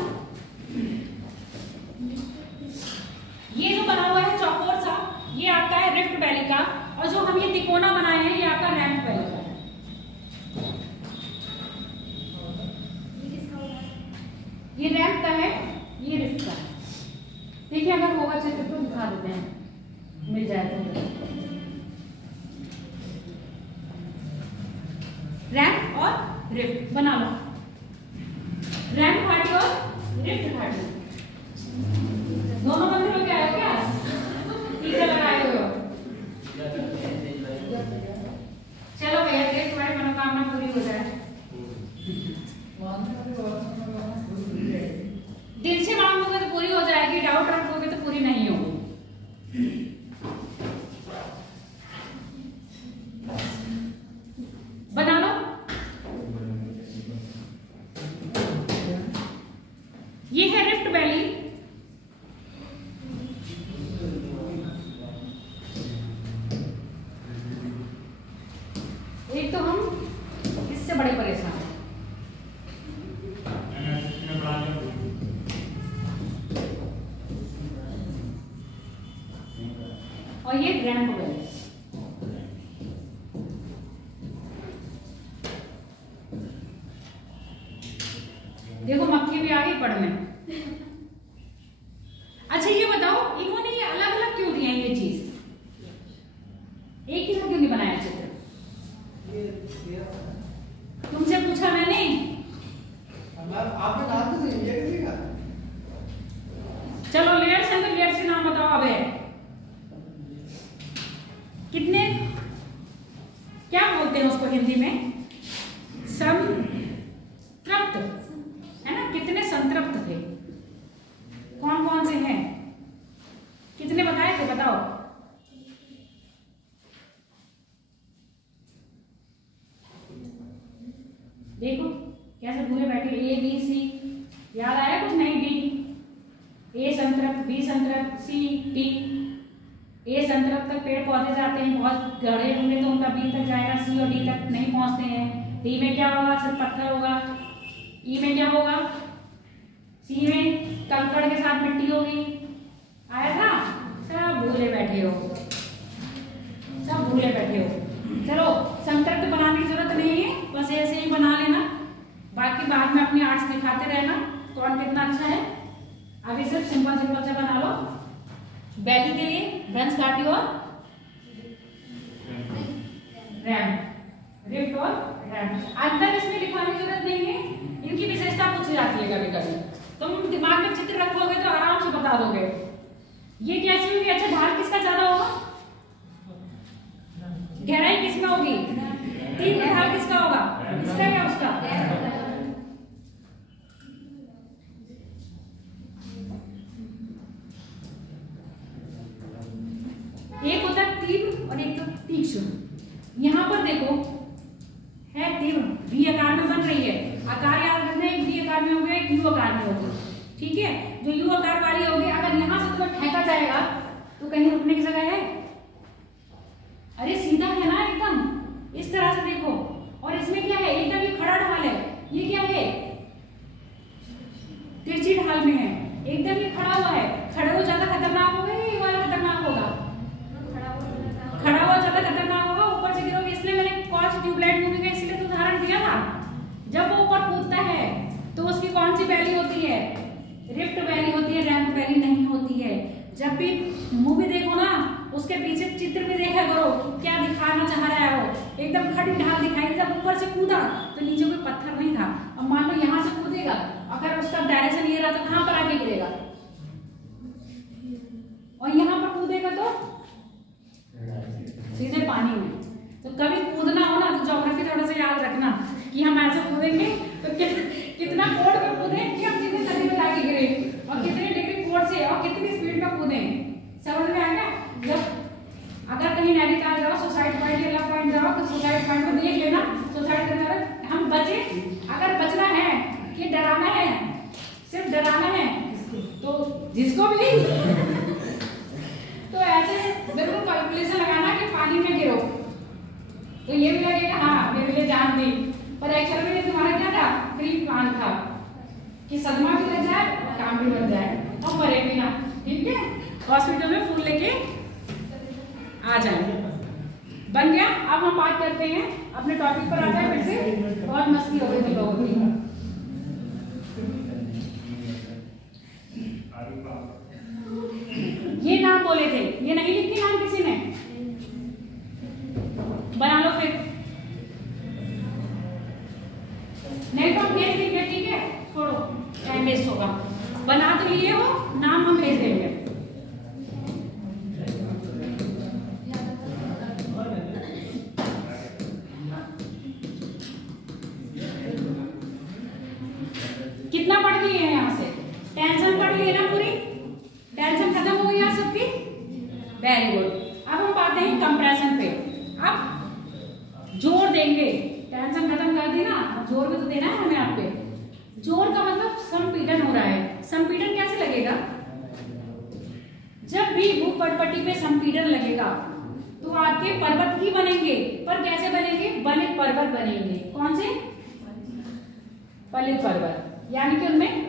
ये जो बना हुआ है चौकोर सा, ये आपका है रिफ्ट वैली का, और जो हम ये तिकोना बनाए हैं ये आपका रैम्प वैली का है। ये रैम्प का है, ये रिफ्ट का है। देखिए अगर होगा चित्र तो दिखा देते हैं, मिल जाए तो। रैम्प और रिफ्ट बना लो, रैम्प घाटी और रिफ्ट घाटी दोनों मंदिरों के आए क्या, टीका लगाए हुए हो। चलो भैया, तुम्हारी मनोकामना पूरी हो जाए। और ये रैंप वेल। देखो मक्खी भी आ गई पढ़ने। अच्छा ये बताओ इन्होंने ये अलग अलग क्यों दिया ये चीज, एक ही साथ क्यों नहीं बनाया चित्र? तुमसे पूछा मैंने, आपने कहा था ये किसी का? चलो लेयर्स है तो लेयर्स के नाम बताओ। अब है कितने, क्या बोलते हैं उसको हिंदी में? संतृप्त है ना? कितने संतृप्त थे? कौन कौन से हैं? कितने बताए थे बताओ? देखो कैसे भूले बैठे। ए बी सी याद आया कुछ? नहीं। डी ए संतृप्त, बी संतृप्त, सी डी। ए संतृप्त तक पेड़ पौधे जाते हैं, बहुत गहरे होंगे तो उनका बी तक जाएगा, सी और डी तक नहीं पहुंचते हैं। डी में क्या होगा? सिर्फ पत्थर होगा। ई में क्या होगा? सी में कंकड़ के साथ मिट्टी होगी। आया था? सब भूले बैठे हो, सब भूले बैठे हो। चलो संतृप्त बनाने की जरूरत नहीं है, बस ऐसे ही बना लेना, बाकी बाद में अपनी आर्ट्स दिखाते रहना कौन कितना अच्छा है। अभी सिर्फ सिंपल सिंपल से बना लो। बैगी के लिए भ्रंश घाटी और रैम, रिफ्ट और रैम। अंदर इसमें लिखवाने की जरूरत नहीं है, इनकी विशेषता पूछी जाती है कभी कभी। तुम दिमाग में चित्र रखोगे तो आराम से बता दोगे। ये कैसी होगी? अच्छा ढाल किसका ज्यादा होगा? गहराई किसमें होगी? तीन में ढाल किसका होगा? इसका या उसका? एक होता है तीव्र और एक तो तीक्ष्ण। यहां पर देखो है तीव्र, वी आकार में बन रही है। आकार याद रखना, एक वी आकार में होगा, एक यू आकार में होगा। ठीक है, जो यू आकार वाली होगी अगर यहां से तुम्हें फेंका जाएगा तो कहीं रुकने की जगह है? अरे सीधा है ना एकदम, इस तरह से देखो। और इसमें क्या है? एकदम ये खड़ा ढाल है। ये क्या है? तिरछी ढाल में है, एकदम ये खड़ा हुआ है। खड़े हो ज्यादा खतरनाक होगा, ये वाला खतरनाक होगा? खड़ा हुआ ज्यादा खतरनाक होगा, ऊपर से गिरोगे। इसलिए मैंने कौन सी ट्यूबलाइट मूवी का इसलिए तो उदाहरण दिया था। जब वो ऊपर कूदता है तो उसकी कौन सी वैली होती है? रिफ्ट वैली होती है, रैंप वैली नहीं होती है। जब भी मूवी देखो ना, उसके पीछे चित्र भी देखा करो कि क्या दिखाना चाह रहा है। वो एकदम खड़ी ढाल दिखाई। जब ऊपर से कूदा तो नीचे कोई पत्थर नहीं था। अब मान लो यहाँ से कूदेगा, अगर उसका डायरेक्शन ये रहा तो कहाँ पर आके गिरेगा? और यहाँ पर कूदेगा तो सीधे पानी में। तो कभी कूदना हो ना तो ज्योग्राफी थोड़ा सा याद रखना कि हम ऐसे कूदेंगे तो कितना कोण में कूदे कि हम सीधे नदी में जाके गिरे, और कितने डिग्री कोण से और कितनी स्पीड में कूदे। समझ में आएगा? जब अगर कहीं नैनीताल जाओ, सुसाइड पॉइंट या पॉइंट जाओ तो सुसाइड पॉइंट को देख लेना। सुसाइड करने वाले हम बचे, अगर बचना है कि डराना है, सिर्फ डराना है तो जिसको भी तो ऐसे बिल्कुल कैलकुलेशन लगाना कि पानी में गिरो तो ये भी लगेगा हाँ मेरे लिए जान दी। पर एक्चुअल में तुम्हारा क्या था? प्री प्लान था कि सदमा भी लग जाए और काम भी बन जाए और मरे भी ना। ठीक है, हॉस्पिटल में फूल लेके आ जाएंगे। बन गया? अब हम बात करते हैं अपने टॉपिक पर। आ जाए फिर से, बहुत मस्ती हो गई थी लोगों की। ये नाम बोले थे, ये नहीं लिखी नाम किसी ने? बना लो फिर, नहीं तो हम भेज देंगे। ठीक है, छोड़ो टाइम वेस्ट होगा। बना तो लिए हो, नाम हम भेज देंगे। कितना पढ़ लिए हैं यहाँ से? टेंशन पढ़ लिए ना पूरी? टेंशन खत्म हो गई आप सबकी? Very good. अब हम आते हैं कंप्रेशन पे। अब जोर देंगे, टेंशन खत्म कर दी ना, अब जोर भी तो देना है हमें आप पे। जोर का मतलब संपीड़न हो रहा है। संपीड़न कैसे लगेगा? जब भी भूपटपटी पे संपीड़न लगेगा तो आपके पर्वत ही बनेंगे। पर कैसे बनेंगे? बलित पर्वत बनेंगे। कौन से? बलित पर्वत, यानी कि उनमें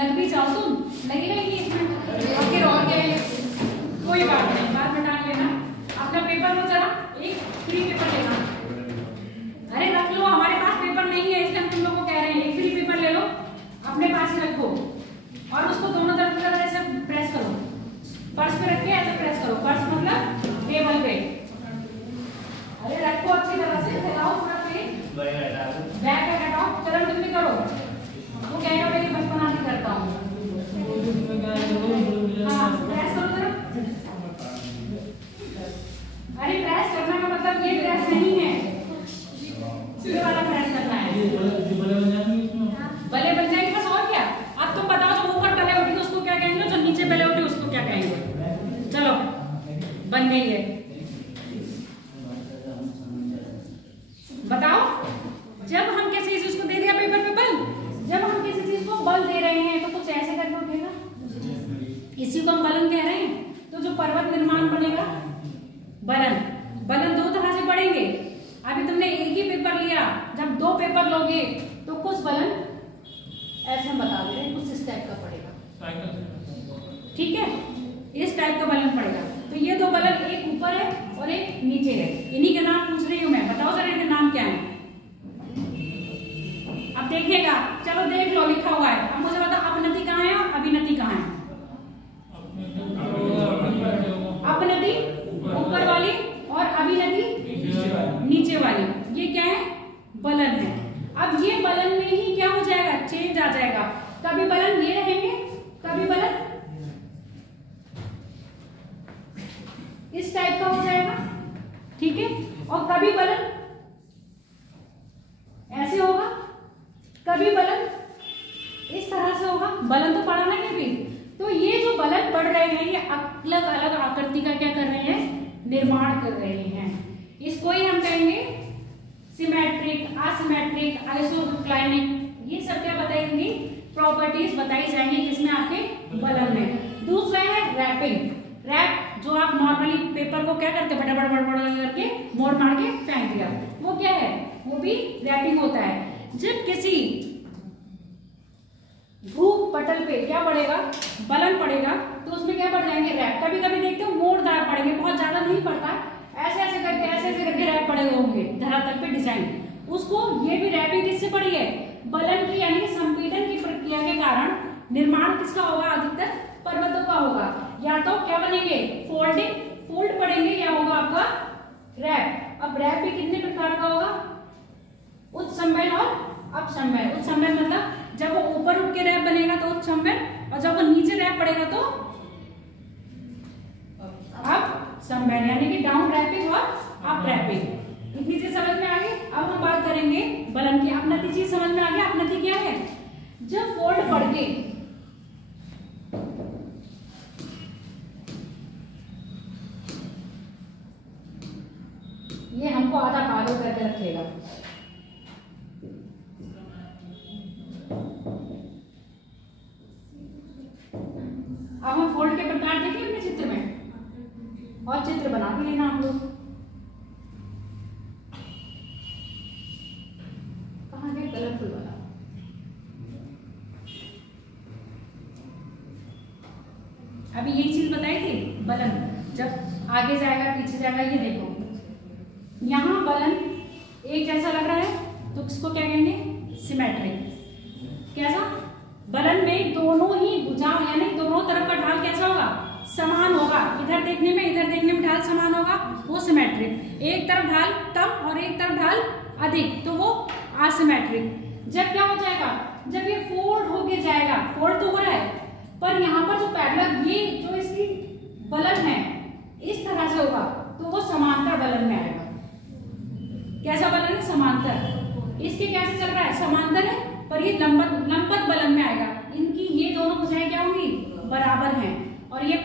लग भी जाओ तुम, लगेगा ही नहीं इसमें, और फिर और क्या है, कोई बात नहीं, बाद में डाल लेना। अपना पेपर लो जरा, एक फ्री पेपर लेना। अरे रख लो, हमारे पास पेपर नहीं है इसलिए हम तुम लोगों को कह रहे हैं, एक फ्री पेपर ले लो, अपने पास ही रखो और उसको दोनों तरफ से ऐसे प्रेस करो, फर्श पे रख के ऐसे प्रेस करो, फर्श मतलब टेबल पे। अरे रखो अच्छी तरह से, फैलाओ पूरा पेज, बैग पे हटाओ, चलो तुम भी करो। वो कह रहे हो कि बचपन आदि करता हूँ। हाँ प्रेस करो जरा। अरे प्रेस करने का मतलब ये प्रेस नहीं है, ये वाला प्रेस करना है। बले बन जाएंगे बस, और क्या। अब तुम बताओ, जो ऊपर तले उठी उसको क्या कहेंगे, जो नीचे बले उठी उसको क्या कहेंगे। चलो बन गई है, बताओ। जब हम किसी चीज को दे दिया पेपर पे बल, जब हम किसी चीज को बल दे रहे हैं तो कुछ ऐसे करके उठेगा, इसी को हम बलन कह रहे हैं। तो जो पर्वत निर्माण बनेगा, बलन, बलन दो तरह से बढ़ेंगे। अभी तुमने एक ही पेपर लिया, जब दो पेपर लोगे तो कुछ बलन ऐसे हम बता दे रहे हैं, कुछ इस टाइप का पड़ेगा, ठीक है, इस टाइप का बलन पड़ेगा। तो ये दो बलन, एक ऊपर है और एक नीचे है, इन्हीं के नाम पूछ रही हूँ मैं, बताओ जरा इनके नाम क्या है। अब देखिएगा, चलो देख लो, लिखा हुआ है। अब मुझे बताओ अपनति कहाँ है और अभिनति कहाँ है। अपनति ऊपर वाली और अभिनति नीचे वाली, ये क्या है, बलन है। अब ये बलन में ही क्या हो जाएगा, चेंज आ जाएगा। कभी बलन ये रहेंगे, कभी बलन इस टाइप का हो जाएगा, ठीक है, और कभी बलन ऐसे होगा, कभी बलन इस तरह से होगा। बलन तो पढ़ा ना कभी। तो ये जो बलन पढ़ रहे हैं, ये अलग अलग आकृति का क्या कर रहे हैं, निर्माण कर रहे हैं। इसको ही हम कहेंगे सिमेट्रिक, असिमेट्रिक, आइसोक्लाइनिक, ये सब क्या बताएंगे, प्रॉपर्टीज बताई जाएंगी किसमें, आपके बलन में। दूसरा है रैपिंग। रैप जो आप नॉर्मली पेपर को क्या करते हैं, फटाफट फटाफट करके मोड़ मार के फेंक दिया, वो क्या है, वो भी रैपिंग होता है। जब किसी भू पटल पे क्या पड़ेगा, बलन पड़ेगा, तो उसमें क्या पड़ जाएंगे, रैप। कभी कभी देखते हो मोड़दार पड़ेंगे, बहुत ज्यादा नहीं पड़ता, ऐसे ऐसे करके रैप पड़े होंगे धरातल पे डिजाइन, उसको, ये भी रैपिंग किससे पड़ी है, बलन की, यानी कि संपीड़न की प्रक्रिया के कारण निर्माण किसका होगा, अधिकतर पर्वतों का होगा। या तो क्या बनेंगे, फोल्डिंग, फोल्ड पड़ेंगे, या होगा आपका रैप। अब रैप भी कितने प्रकार का होगा, उच्च संवेल और अपसंवेल। उच्च संवेल मतलब जब वो ऊपर उठ के रैप बनेगा तो उच्च संवेल, और जब वो नीचे रैप पड़ेगा तो अब संवेल, यानी कि डाउन रैपिंग और अप रैपिंग। इतनी चीज समझ में आ गई। अब हम बात करेंगे बलन की। अपनति चीज समझ में आ गया। अपनति क्या है, जब फोल्ड पड़ के ये हमको आधा कालो करके रखेगा, अब हम फोल्ड के प्रकार देखें अपने चित्र में, और चित्र बना के लेना आप लोग। कहाँ गए कलरफुल वाला, अभी यही चीज बताई थी, बलन जब आगे जाएगा पीछे जाएगा। ये देखो यहाँ बलन एक जैसा लग रहा है तो इसको क्या कहेंगे, सिमेट्रिक। कैसा, बलन में दोनों ही भुजाओं यानी दोनों तरफ का ढाल कैसा होगा, समान होगा। इधर देखने में ढाल समान होगा, वो सिमेट्रिक। एक तरफ ढाल कम और एक तरफ ढाल अधिक, तो वो असिमेट्रिक। जब क्या हो जाएगा, जब ये फोल्ड होके जाएगा, फोल्ड तो हो रहा है, पर यहाँ पर जो पैरेलल, ये जो इसकी बलन है इस तरह से होगा, तो वो समांतर बलन में आएगा। कैसा बलन है, समांतर। इसके कैसे चल रहा है, समांतर है, पर ये लंबवत बलन में आएगा। इनकी ये दोनों भुजाएं क्या होंगी, बराबर हैं, और ये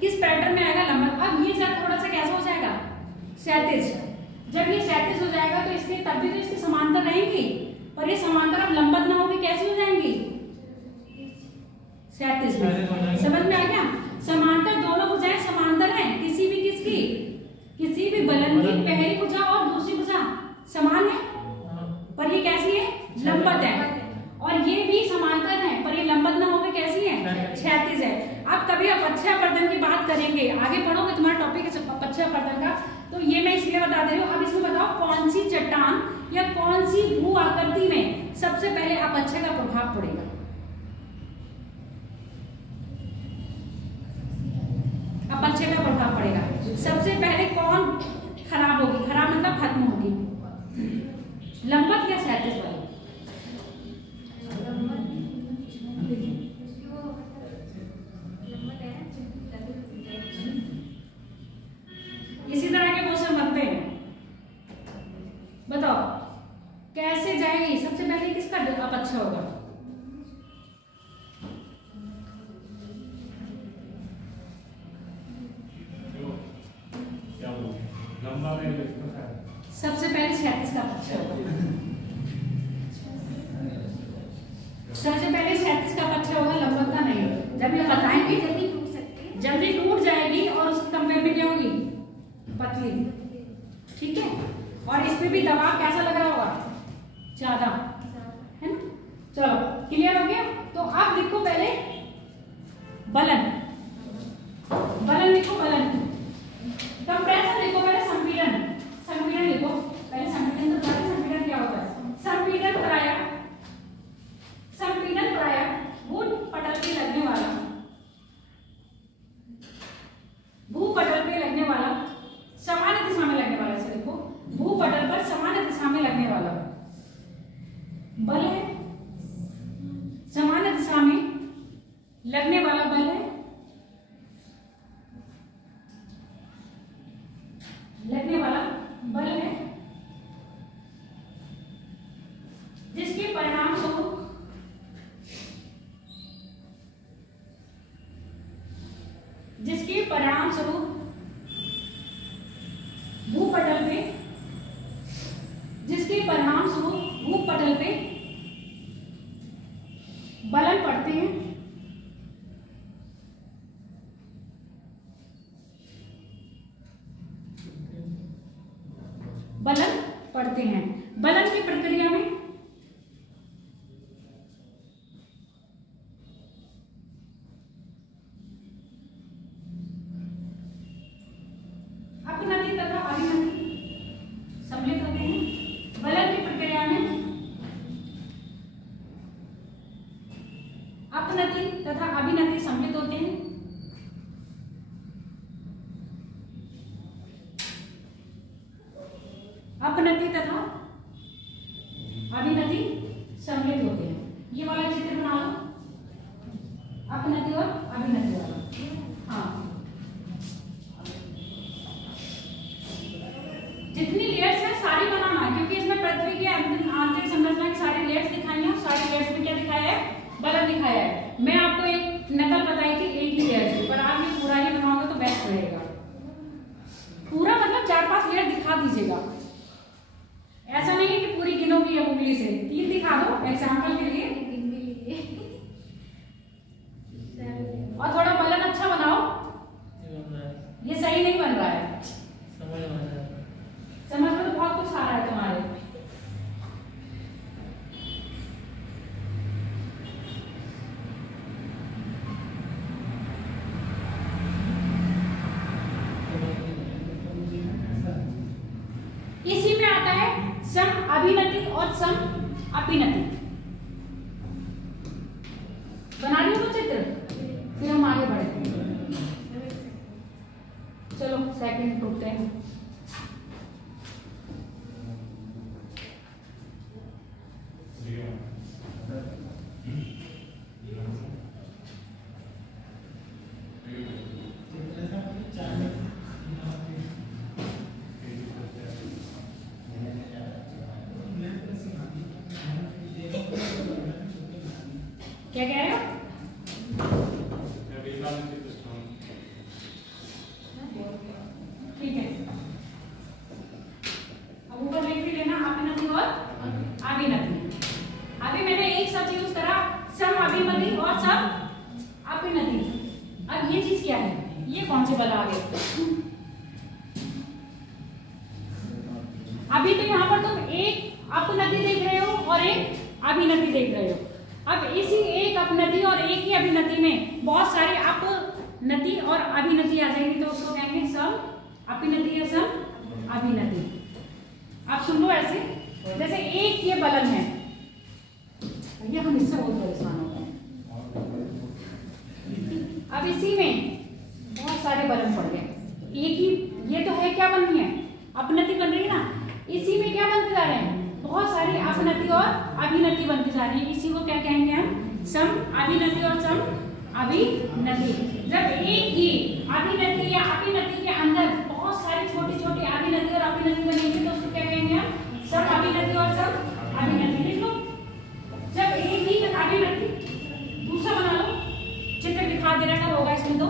किस पैटर्न में आएगा, लंबवत। अब ये थोड़ा सा कैसा हो जाएगा, क्षैतिज। जब ये क्षैतिज हो जाएगा तो इसके तब भी तो इसके समांतर रहेंगी, पर ये समांतर अब लंबवत ना होगी, कैसी हो जाएंगी, क्षैतिज में। समझ में आ गया, समांतर दोनों भुजाएं समांतर हैं, किसी भी बलन की पहली भुजा और दूसरी भुजा समान है, पर ये कैसी है, लंबवत है। और ये भी समान समांतर है, पर ये लंबवत ना होकर कैसी है, क्षैतिज है। अब कभी अपक्षय अपवर्तन की बात करेंगे, आगे पढ़ोगे, तुम्हारा टॉपिक है अपक्षय अपवर्तन का, तो ये मैं इसलिए बता दे रही हूँ। अब इसमें बताओ कौन सी चट्टान या कौन सी भू आकृति में सबसे पहले अपक्षय का प्रभाव पड़ेगा। अपक्षय का प्रभाव पड़ेगा सबसे पहले, कौन खराब होगी, खराब मतलब खत्म होगी, लंबवत या क्षैतिज वाली। इसी तरह के क्वेश्चन बनते हैं, बताओ कैसे जाएगी, सबसे पहले किसका अपक्षय होगा। सबसे पहले क्षैतिज का अपक्षय होगा, सबसे पहले क्षैतिज का अपक्षय होगा, लंबवत का नहीं। जब ये बताएंगे जल्दी टूट जाएगी और उसके कंपेयर में क्या होगी, पतली, ठीक है। और इसमें भी दबाव कैसा लग रहा होगा, ज्यादा, है ना। चलो क्लियर हो गया। तो आप लिखो पहले बलन, बलन लिखो, बलन। कंप्रेशन लिखो पहले, संपीड़न, संपीड़न लिखो पहले, संपीड़न तो पहले, संपीड़न क्या होता है, संपीड़न प्रायः, संपीड़न प्रायः भूपटल पे लगने वाला, भूपटल पे लगने वाला, सामान्य दिशा में लगने वाला, इसे लिखो, भूपटल पर सामान्य दिशा में लगने वाला बल है, सामान्य दिशा में लगने वाला बल है, लगने वाला बल है, जिसके परिणाम स्वरूप भूपटल पे, जिसके परिणाम स्वरूप भूपटल पे बलन पड़ते हैं, बलन पड़ते हैं। बलन की प्रक्रिया में अपनति तथा अभिनति सम्मिलित होते हैं। बलन की प्रक्रिया में अपनति तथा अभिनति सम्मिलित होते हैं। अपनति तथा अभिनति सम्मिलित होते हैं। ये वाला चित्र बना लो, अपनति और अभिनति वाला। हाँ, जितनी लेयर्स है सारी बनाना, क्योंकि इसमें पृथ्वी की आंतरिक संरचना की सारी लेयर्स दिखाई है, सारी लेयर्स में क्या दिखाया है, बलन दिखाया है। मैं आपको एक नकल बताई थी एक ही लेयर की, पर आप ये पूरा ही बनाओगे तो बेस्ट रहेगा। पूरा मतलब 4-5 लेयर दिखा दीजिएगा, ऐसा नहीं है कि पूरी गिनोगी अब उंगली से, 3 दिखा दो एग्जाम्पल के लिए। और थोड़ा बलन अच्छा बनाओ, ये सही नहीं बन रहा है, समझ में तो बहुत कुछ आ रहा है तुम्हारे। इसी में आता है सम अभिनति और सम अपिनति। बना रही हो चित्र, फिर हम आगे बढ़ते हैं। चलो सेकंड रुकते हैं। क्या कह रहे हो? ठीक है, अब ऊपर लिख भी लेना अभिनति और अभिनति। अभी मैंने एक शब्द यूज करा, सम अभिनति और सम अभिनति। अब ये चीज क्या है, ये कौन से बल आ गए? अभी तो यहाँ पर तुम एक अपनति देख रहे हो और एक अभिनति देख रहे हो। अब इसी एक अपनति और एक ही अभिनति में बहुत सारी अपनति और अभिनति आ जाएंगी, तो उसको कहेंगे सम अभिनति या सम अभिनति। आप सुन लो ऐसे, जैसे एक ये बलन है, ये हम इससे बहुत परेशान हो गए। अब इसी में बहुत सारे बलन पड़ गए, एक ही ये तो है क्या बन रही है, अपनति बन रही है ना, इसी में क्या बनते जा रहे हैं, बहुत सारी अपनति और अभिनति बनती जा रही है। इसी को क्या कहेंगे हम, सम अभिनति और सम अभिनति। जब एक ही अभिनति या अभिनति के अंदर बहुत सारी छोटी छोटी अभिनति और अभिनति बनेगी, तो उसको क्या कहेंगे हम, सम अभिनति और सम अभिनति। लिख लो, जब एक ही अभिनति, दूसरा बना लो, चित्र दिखा दे रहा होगा इसमें, तो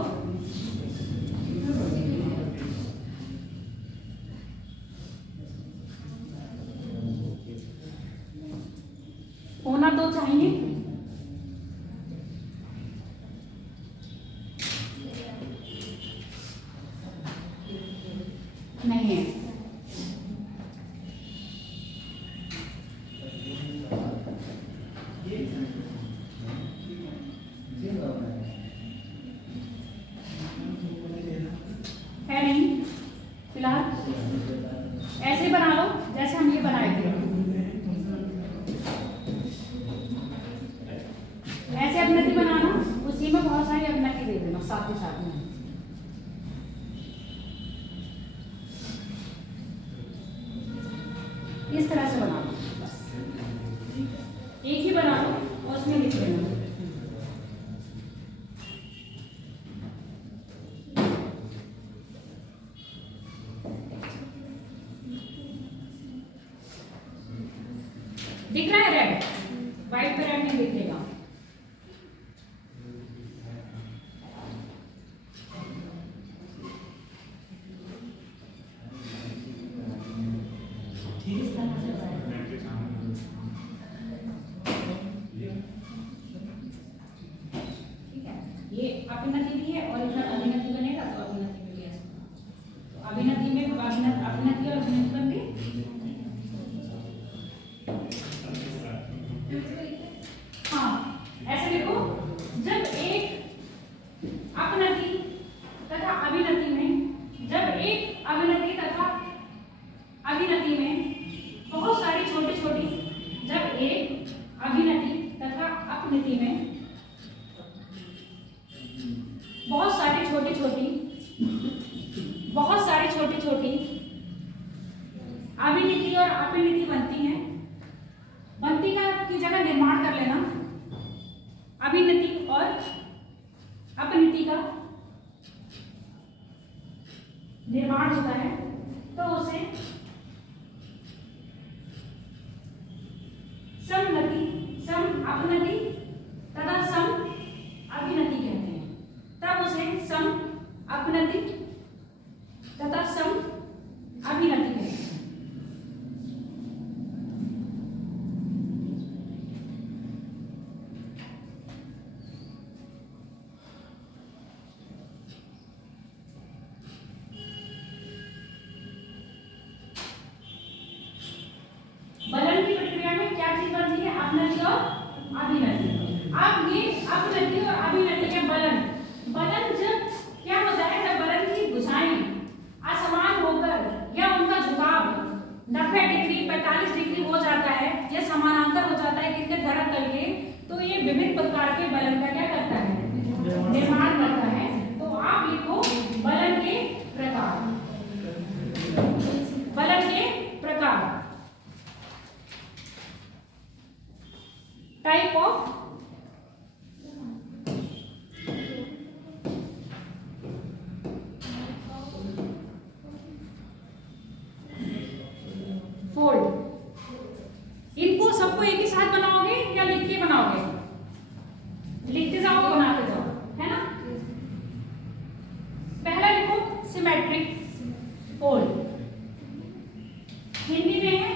होना तो चाहिए, नहीं है। है नहीं, फिलहाल ऐसे बना लो जैसे हम ये बनाए थे, ऐसे अभिनति बनाना, उसी में बहुत सारी अभिनति दे देना साथ ही साथ में। इस तरह से बना लो, एक ही बना लो और उसमें लिख देना। दिख रहा है रेड, व्हाइट पे रेड नहीं दिखेगा। ये अभिनति भी है और इधर अभिनति बनेगा, तो अभिनति में भी ऐसा, तो अभिनति में अभिनति और अभिनति बन गई। हाँ, ऐसे लिखो, जब एक अपनति तथा अभिनति में, जब एक अभिनति तथा अभिनति में बहुत सारी छोटी छोटी, जब एक अभिनति तथा अपनति में बहुत सारी छोटी छोटी अभिनति और अपनति बनती हैं। बनती का की जगह निर्माण कर लेना, अभिनति और अपनति का निर्माण होता है, तो उसे समनति, सम अपनति तथा सम अभिनति कहते हैं। तब उसे सम अपनति तथा सम अभिनति कहते हैं। बलन की प्रक्रिया में क्या चीज बनती है, अपनति और अभिनति। अब ये अपनति और अभिनति के बलन जब क्या होता है, जब बलन की भुजाएं असमान होकर या उनका झुकाव 90 डिग्री 45 डिग्री हो जाता है या समानांतर हो जाता है किसके धरातल के, तो ये विभिन्न प्रकार के बलन का क्या करता है, निर्माण करता है। तो आप लिखो बलन के प्रकार, बलन के प्रकार, टाइप ऑफ फोल्ड। इनको सबको एक ही साथ बनाओगे या लिख के बनाओगे, लिखते जाओ बनाते जाओ, है ना। पहला लिखो सिमेट्रिक फोल्ड, हिंदी में है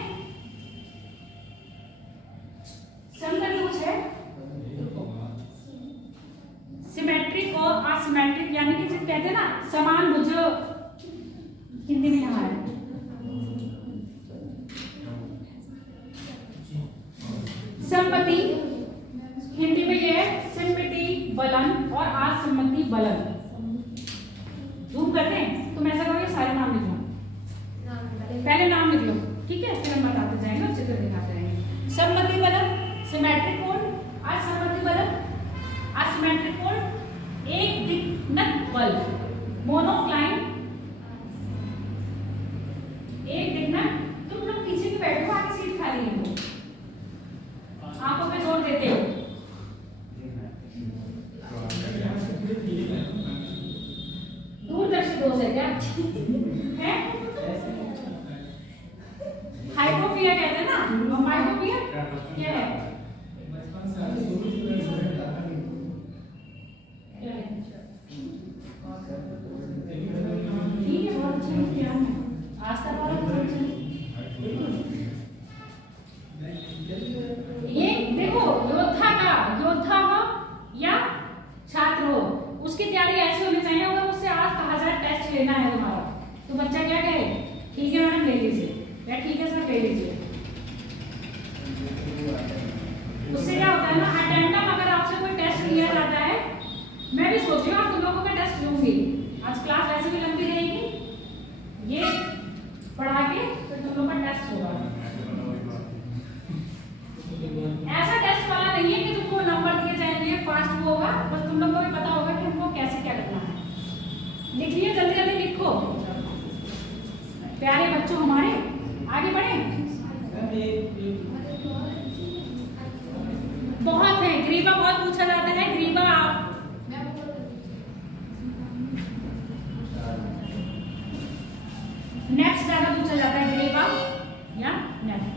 समतलभुज है। सिमेट्रिक और असिमेट्रिक यानी कि जिसे कहते हैं ना समान भुज, हिंदी में हमारे समपति बलन और असम्मति बलन। जूम करते हैं, तुम ऐसा करो, सारे नाम लिख लो, पहले नाम लिख लो, ठीक है, फिर हम बताते जाएंगे और चित्र दिखाते जाएंगे। सम्मति बलन, सिमेट्रिक कोण, असम्मति बलन, असिमेट्रिक कोण, एक दिक्नत बल, मोनोक्लाइन, एक दिक्नत। तुम लोग पीछे भी बैठो, आगे सीट खाली है, आंखों पे जोर देते हो। दूरदर्शी दोष है क्या? है? हाइपोपिया कहते हैं ना, और माइकोपिया क्या है? ठीक है, बहुत अच्छा किया है। आज का वाला बहुत अच्छा है। ये देखो, योद्धा हो या छात्र हो, उसकी तैयारी ऐसी होनी चाहिए। अगर उससे आज कहा जाए टेस्ट लेना है तुम्हारा, तो बच्चा क्या कहे? ठीक है मैडम, ले लीजिए, या ठीक है सर, ले लीजिए। उससे क्या होता है ना, अटेंडम अगर आपसे कोई टेस्ट लिया जाता है, मैं भी सोच रही हूँ तुम लोगों का टेस्ट लूंगी, आज क्लास वैसे भी लंबी रहेगी, ये पढ़ा के फिर तुम लोग का टेस्ट होगा। ऐसा टेस्ट वाला नहीं है कि तुमको नंबर दिए जाएंगे, फास्ट होगा, बस तुम लोग को भी पता होगा कि हमको कैसे क्या करना है। लिखिए, जल्दी जल्दी लिखो प्यारे बच्चों हमारे, आगे बढ़े। बहुत है, ग्रीवा बहुत पूछा जाता है, ग्रीवा आप नेक्स्ट ज्यादा पूछा जाता है, ग्रीवा या नेक्स्ट।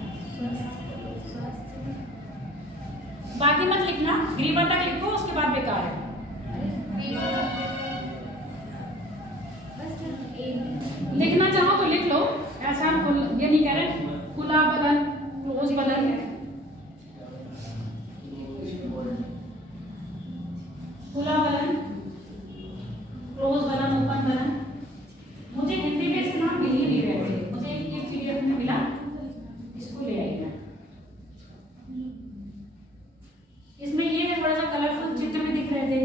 बाकी मत लिखना, ग्रीवा तक लिखो, उसके बाद बेकार है। लिखना चाहो तो लिख लो, ऐसा हम ये नहीं कह रहे। खुला बदन, क्लोज बदन, खुला बदन, क्लोज बदन, ओपन बदन। मुझे हिंदी में इसके नाम मिल ही नहीं रहे थे, मुझे एक PDF में मिला, इसको ले आई मैं। इसमें ये है, थोड़ा सा कलरफुल चित्र में दिख रहे थे।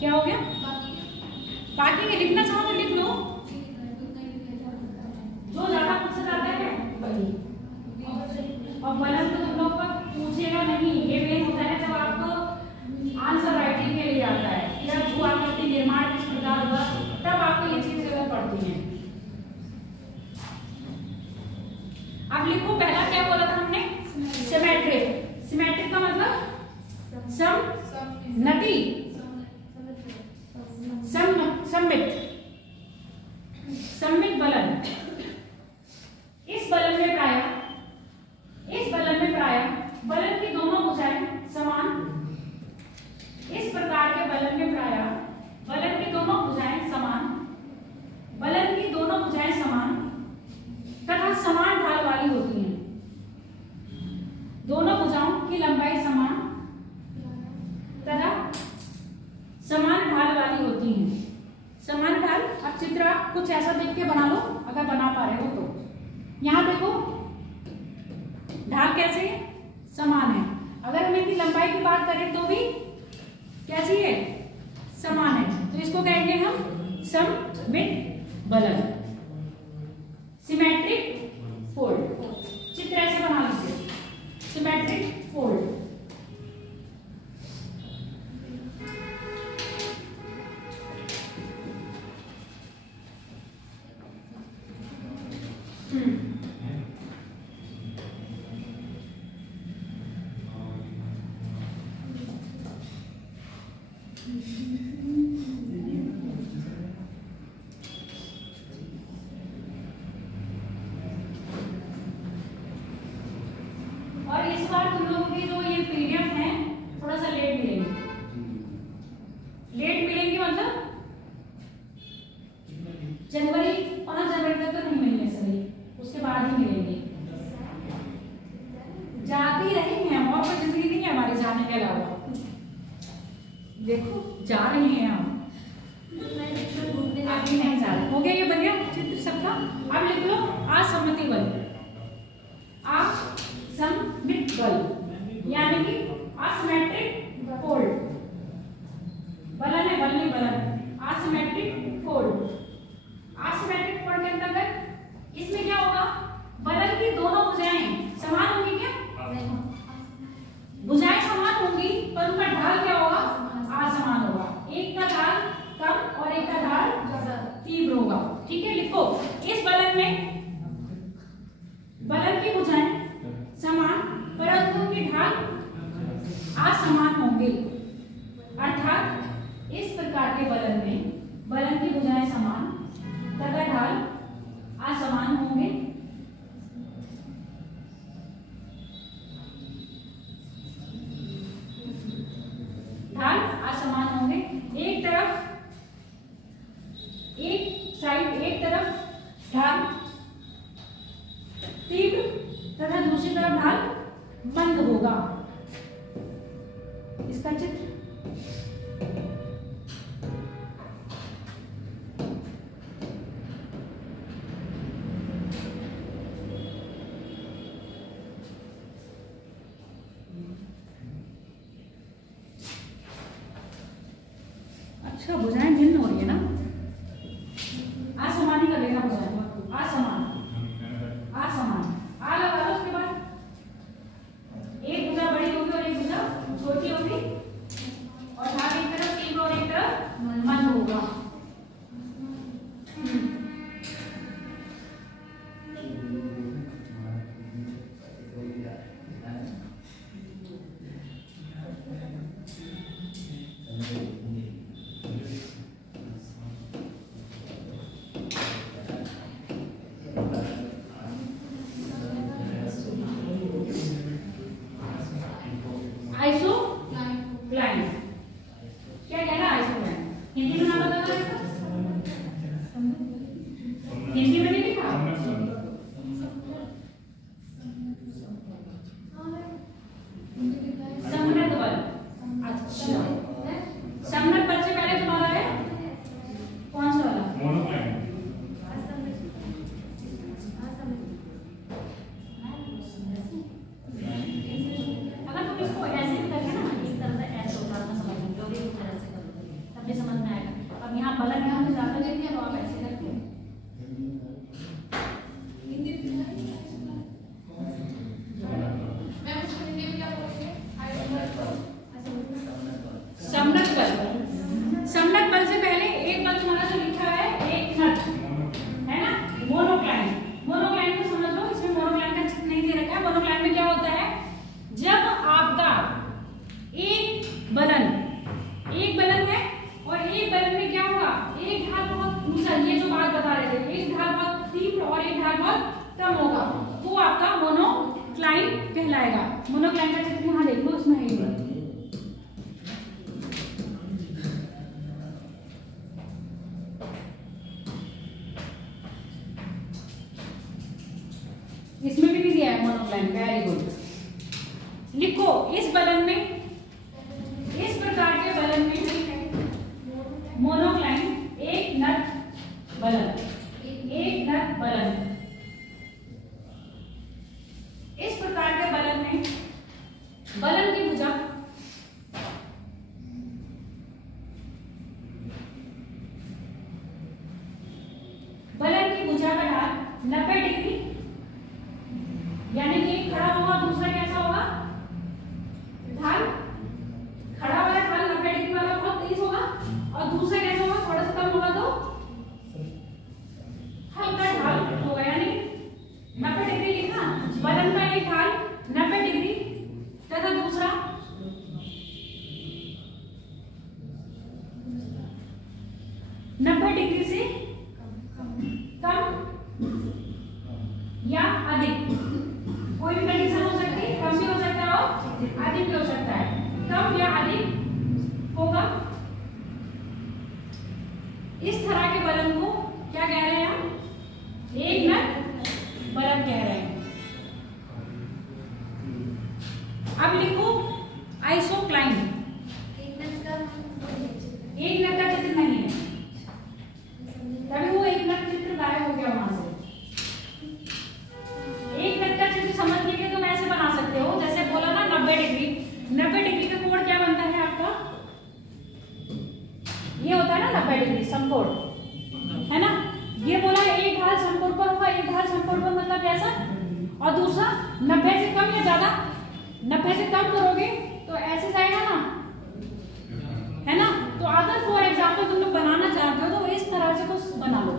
क्या हो गया? बाकी के लिखना चाहो तो लिख लो, जो ज्यादा पूछा जाता है वही। और बलन तो तुम लोग को पूछेगा नहीं, ये मेन होता है जब आपको आंसर राइटिंग के लिए आता है, या हुआ करती निर्माण किस प्रकार हुआ, तब आपको ये चीज जरूरत पड़ती है। अब लिखो, पहला क्या बोला था हमने? सिमेट्रिक। सिमेट्रिक का मतलब सममिति, सममित बलन। इस बलन में प्राय बलन की दोनों भुजाएं समान। इस प्रकार के बलन में प्राय बलन की दोनों भुजाएं समान, बलन की दोनों भुजाएं समान तथा समान ढाल वाली होती हैं। दोनों भुजाओं की लंबाई समान तथा समान ढाल वाली होती हैं। समान ढाल, अब चित्र आप कुछ ऐसा देख के बना लो, अगर बना पा रहे हो तो। यहाँ देखो, ढाल कैसे है? समान है। अगर हम इनकी लंबाई की बात करें तो भी कैसी है? समान है। तो इसको कहेंगे हम सममित बलन, सिमेट्रिक फोल्ड। चित्र ऐसे बना लीजिए, सिमेट्रिक फोल्ड। और इस बार तुम लोगों की जो ये PDF है, थोड़ा सा लेट मिलेंगे। लेट मिलेंगे मतलब जनवरी 5 जनवरी तक तो नहीं मिलेंगे सभी, उसके बाद ही मिलेंगे। जाती रहेंगे हम, और कोई जिंदगी नहीं है हमारी जाने के अलावा। देखो जा रहे हैं हम, अभी नहीं जा रहे। हो गया ये बढ़िया चित्र सबका। अब लिख लो असम्मति बल, असम्मित बल। यानी कि असिमेट्रिक फोल्ड। बलन है, बल नहीं बलन, असिमेट्रिक फोल्ड। असिमेट्रिक फोल्ड के अंतर्गत इसमें क्या होगा, बलन की दोनों भुजाएं समान होंगी क्या? भुजाएं समान होंगी पर उनका ढाल क्या होगा? असमान होगा। एक का ढाल कम और एक का ढाल तीव्र होगा। ठीक है, लिखो इस बलन में बलन की भुजाएं समान परंतु उनके ढाल असमान होंगे। अर्थात इस प्रकार के बलन में बलन की भुजाएं समान तथा ढाल असमान होंगे। ढाल असमान होंगे। एक तरफ एक साइड, एक तरफ ढाल तीव्र तथा दूसरी तरफ ढाल मंद होगा। इसका चित्र अच्छा, भुजाएं भिन्न हो रही है ना, असमान ही कर लेना भुजाएं, असमान असमान। आ लगा लो, उसके बाद एक भुजा बड़ी होगी और एक भुजा छोटी होगी और ढाल एक तरफ तीव्र और एक तरफ मंद होगा। आइसोक्लाइन क्या कह रहा है? आइसोक्लाइन हिंदी में नाम बता दो, हिंदी में नहीं लिखा। समृद्ध बल। अच्छा, समृद्ध बल से पहले तुम्हारा है कौन सा वाला? मोनोक्लाइन। अगर तुम इसको ऐसे भी करके ना, इस तरह से ऐसे होता है, समझ में लोगे, इस तरह से करोगे तब भी समझ में आएगा। अब यहाँ बलन यहाँ पे ज्यादा देती है तो आप ऐसे करते हो। समृद्ध बल। समृद्ध बल से पहले एक बल तुम्हारा जो लिखा है एक नट है ना, मोनोक्लाइन। मोनोक्लाइन को समझ लो, इसमें मोनोक्लाइन का चित्र नहीं दे रखा है। मोनोक्लाइन में क्या होता है, जब आपका एक बलन है और एक बलन में क्या होगा, एक ढाल बहुत ऊंचा, ये जो बात बता रहे थे, एक ढाल बहुत तीव्र और एक ढाल बहुत कम होगा, वो आपका मोनोक्लाइन कहलाएगा। मोनोक्लाइन का चित्र यहाँ देख लो, उसमें है ये। इसमें भी नहीं दिया है मोनोक्लाइन, वेरी गुड। लिखो इस बलन में, इस प्रकार के बलन में मोनोक्लाइन एक नट बलन, एक नट बलन। इस प्रकार के बलन में बलन की भुजा का ढाल 90 डिग्री, यानी कि एक खड़ा होगा और दूसरा कैसा होगा, ढाल खड़ा वाला ढाल 90 डिग्री वाला बहुत तेज होगा और दूसरा कैसा होगा, थोड़ा सा कम होगा तो हल्का ढाल होगा। यानी 90 डिग्री लिखा, बलन का एक ढाल 90 डिग्री तथा दूसरा 90 डिग्री से कम या अधिक। कोई भी कंडीशन हो सकती है, कम भी हो सकता है और अधिक भी हो सकता है। कम या अधिक होगा। इस तरह के बलन को क्या कह रहे हैं हम, एक नट बलन कह रहे हैं। अब लिखो आइसोक्लाइन। एक नट का चित्र नहीं है, तभी वो एक नट चित्र गायब हो गया वहां से। एक नट का चित्र समझने के लिए तुम ऐसे बना सकते हो, जैसे बोला ना 90 डिग्री 90 से कम करोगे तो ऐसे जाएगा ना, है ना। तो अगर फॉर एग्जाम्पल तुम लोग बनाना चाहते हो तो इस तरह से कुछ बना लो।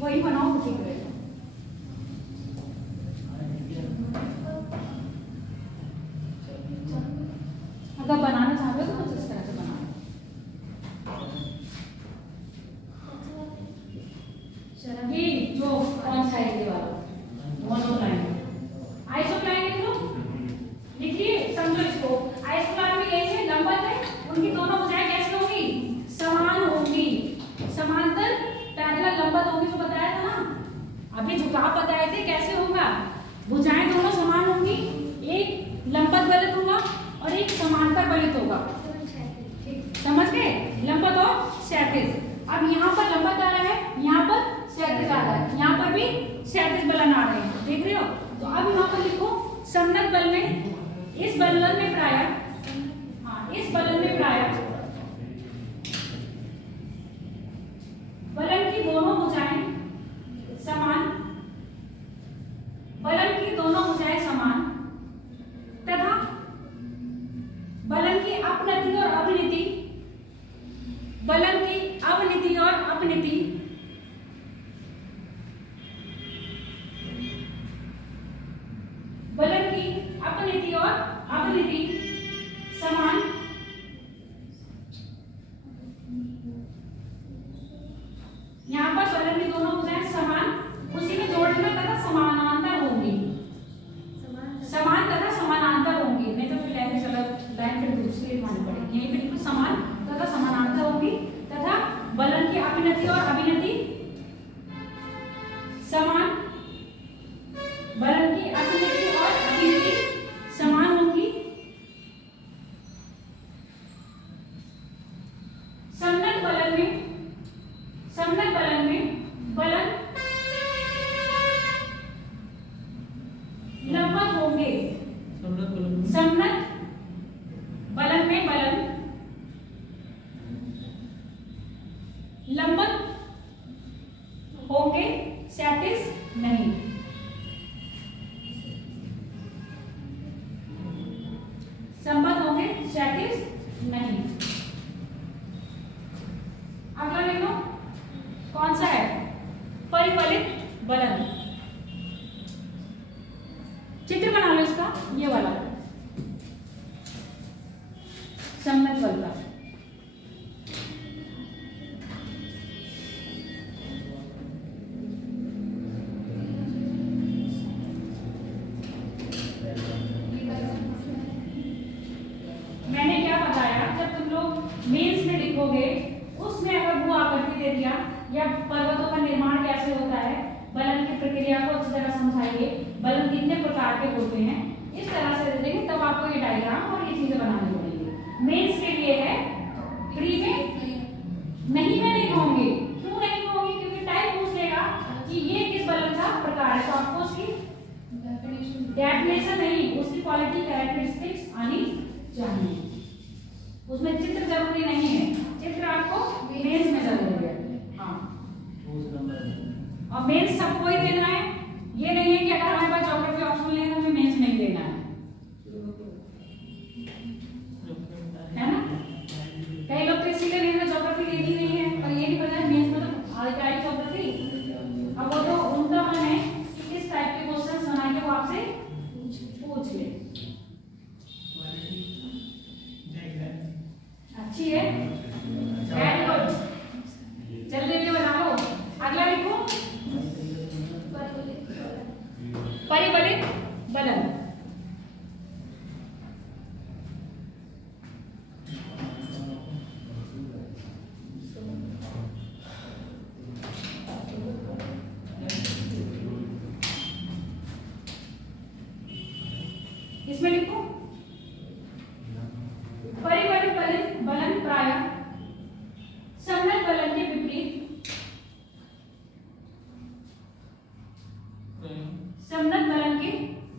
वही बनाओ, ठीक रहेगा। अगर बनाना चाहते हो तो कुछ इस तरह से बनाओ। ये जो कौन सा है ये वाला मोनोलाइन, आइसोलाइन लिख लो, लिखिए, समझो इसको। आइसोलाइन में यही है, लंबवत है, उनकी दोनों भुजाएं कैसे होंगी? समान होंगी, समांतर पैरेलल लंबवत होंगी, जो बताया था ना अभी, झुकाव बताए थे कैसे होगा। भुजाएं दोनों समान होंगी, एक लंबवत बलित होगा और एक समांतर बलित होगा। समझ गए? लंबवत और क्षैतिज। अब यहाँ पर लंबवत आ रहा है, यहाँ पर क्षैतिज आ रहा है, यहाँ पर भी क्षैतिज बलन आ रहे हैं, देख रहे हो। तो अब यहाँ पर लिखो समनत बल में, इस बलन में प्रायः, हाँ इस बलन में प्रायः बलन की दोनों भुजाएं समान, बलन की दोनों भुजाएं समान तथा बलन की अपनति और अवनति, बलन की अवनति और अपनति बलन की अपनति और अवनति समान यहाँ पर बलन की दोनों भुजाएं समान, उसी में जोड़ देना तथा समानांतर होंगी, समान तथा समानांतर होंगी, नहीं तो फिर लैंग्वेज अलग लाइन फिर दूसरी लिखवानी पड़ेगी। यही बिल्कुल समान तथा समानांतर होंगी तथा बलन की अपनति और अभिनति समान, बलन की अपनति और अभिनति समान होंगी। समनत बलन में, समनत बलन में बलन लंबवत होंगे, समनत बलन में बलन लंबवत होंगे, क्षैतिज नहीं। समबद्ध होंगे, क्षैतिज नहीं। अगला लिखो, कौन सा है? परिवलित बलन। चित्र बना लो इसका, ये वाला समनत बल का। मैंने क्या बताया, जब तुम लोग मेंस में लिखोगे उसमें अगर भू आकृति दे दिया या पर्वतों का निर्माण कैसे होता है, बलन की प्रक्रिया को अच्छी तरह समझाइए, बलन कितने प्रकार के होते हैं, इस तरह से दे देंगे, तब आपको ये डायग्राम और ये चीजें बनानी पड़ेगी। मेंस के लिए है, प्री में नहीं मैं लिखाऊंगी। क्यों नहीं लिखाऊंगी? क्योंकि टाइप पूछ लेगा कि ये किस बलन का प्रकार है, तो आपको उसकी डेफिनेशन नहीं, उसकी क्वालिटी कैरेक्टरिस्टिक्स आनी चाहिए। उसमें चित्र जरूरी नहीं है, चित्र आपको मेंस में जरूरी है। हाँ, और मेंस सबको ही देना है, ये नहीं है कि अगर हमारे पास ज्योग्राफी ऑप्शनल है तो हमें मेंस नहीं देना है ना। कई लोग तो इसीलिए नहीं है ज्योग्राफी लेनी नहीं है, पर ये नहीं पता है मेंस में तो आएगी ज्योग्राफी। अब वो तो उनका मन है कि किस टाइप के क्वेश्चंस बना के वो आपसे पूछ ले। अच्छी है, वेरी गुड, जल्दी जल्दी बना लो। अगला लिखो, परिवलित बलन। इसमें लिखो परिवलित बलन प्रायः समनत बलन के विपरीत, समनत बलन के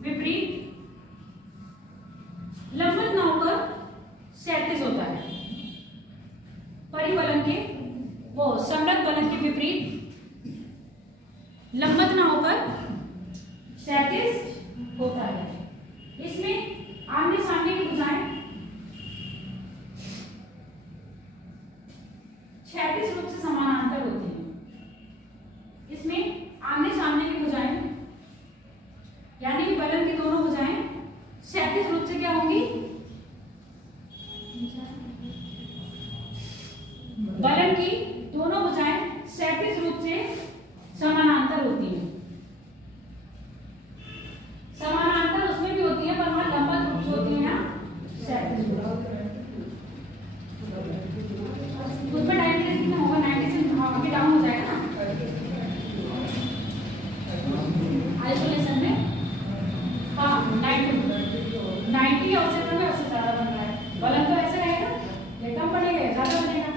विपरीत आमने सामने की भुजाएं क्षैतिज रूप से समानांतर होती हैं। इसमें आमने सामने की भुजाएं यानी कि बलन की दोनों भुजाएं क्षैतिज रूप से क्या होंगी? बलन की दोनों भुजाएं क्षैतिज रूप से समानांतर होती हैं। समानांतर उसमें भी होती है पर वहां लंबवत रूप से होती है, यहाँ क्षैतिज रूप। उसमें 90 डिग्री में होगा, 90 से आगे डाउन हो जाएगा ना आइसोलेशन में। हाँ 90 और उससे ज्यादा बन रहा है। बलन तो ऐसे रहेगा, ये कम पड़ेगा ज्यादा बनेगा।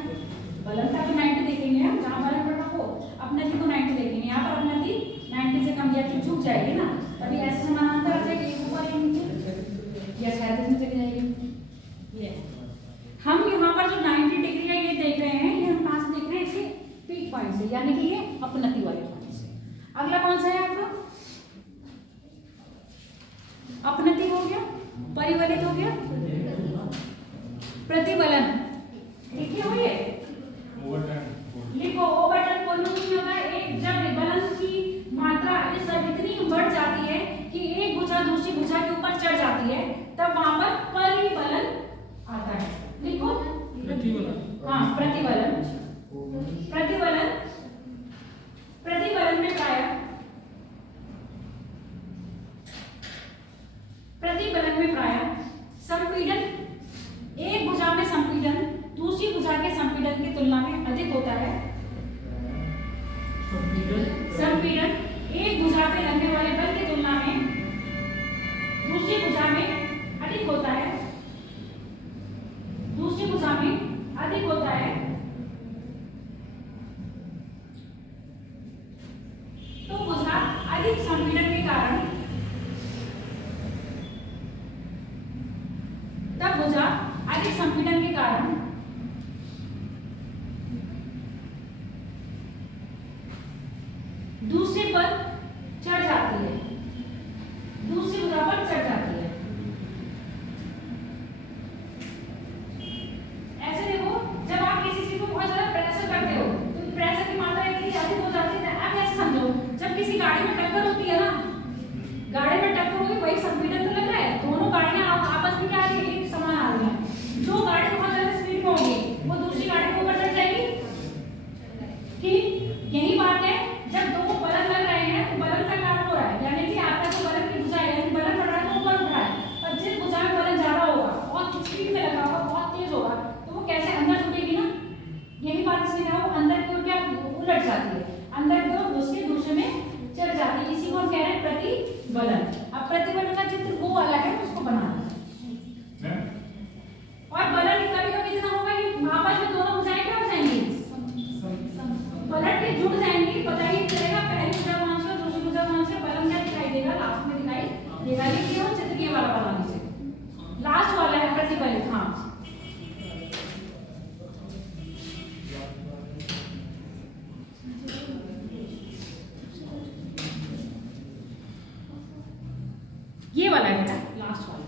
बलन का तो 90 देखेंगे हम, जहाँ बलन पड़ रहा हो अपनति को 90 देखेंगे। यहाँ पर अपनति 90 से कम या झुक जाएगी ना, तभी ऐसे समानांतर आ जाएगी, एक ऊपर एक नीचे या क्षैतिज में चली जाएगी। ये हम यहाँ पर जो 90 डिग्री है ये देख रहे हैं, ये हम कहाँ से देख रहे हैं? इसके पीक पॉइंट से, यानी कि ये अपनति वाले पॉइंट से। अगला कौन सा है आपका? अपनति हो गया, परिवलित हो गया, प्रतिबलन। लिखे हो ये? लिखो ओवरटर्न फुल मीनिंग होगा एक जब बलन की मात्रा इतनी बढ़ जाती है कि एक भुजा दूसरी भुजा के ऊपर चढ़ जाती है, तब वहां पर परिबलन आता है। लिखो प्रतिबलन। हाँ प्रतिबलन। प्रतिबलन प्रतिबलन में प्रायः प्रतिबलन में प्रायः संपीड़न, एक भुजा में संपीड़न दूसरी भुजा के संपीड़न की तुलना में अधिक होता है। संपीड़न एक भुजा पे लगने वाले बल की तुलना में दूसरी भुजा में अधिक होता है, दूसरी भुजा में अधिक होता है। तो भुजा अधिक संपीड़न के कारण तब भुजा अधिक संपीड़न के कारण दूसरे पर चढ़ जाती है, दूसरी भुजा पर चढ़ जाती है। ऐसे देखो, जब आप किसी चीज को बहुत ज्यादा प्रेशर करते हो तो प्रेशर की मात्रा इतनी अधिक हो जाती है। आप ऐसे समझो, जब किसी गाड़ी में टक्कर होती है ना, गाड़ी में टक्कर हुई, वही संपीड़न तो लग रहा है, दोनों गाड़ियां आपस में क्या आ रही है? एक समान आ रही है। जो गाड़ी बहुत ज्यादा स्पीड में होगी वो दूसरी गाड़ी के ऊपर चढ़ जाएगी। ठीक यही बात है, जब दो बलन लग रहे हैं तो बलन का काम हो रहा है, यानी कि आपका जो बलन की भुजा है, बलन पड़ रहा है तो ऊपर उठ रहा है। पर जिस भुजा में बलन ज्यादा होगा, बहुत स्पीड में लगा होगा, बहुत तेज होगा, तो वो कैसे अंदर झुकेगी ना। यही बात इसमें क्या हो, अंदर की ओर क्या उलट जाती है, अंदर की ओर दूसरे दूसरे में चढ़ जाती है। इसी को हम कह रहे हैं प्रतिबलन। अब प्रतिबलन का चित्र वो वाला है, उसको बनाना। और बलन कभी कभी इतना होगा कि आपस में दोनों भुजाएं क्या हो जाएंगी? पलट के जुड़ जाएंगी, पता ही नहीं चलेगा पहली भुजा कौन सी और दूसरी भुजा कौन सी। बलन क्या दिखाई देगा? लास्ट में दिखाई देगा। ये वो चित्र के वाला बनाने से लास्ट वाला है प्रतिबलित। हाँ ये वाला है बेटा, लास्ट वाला।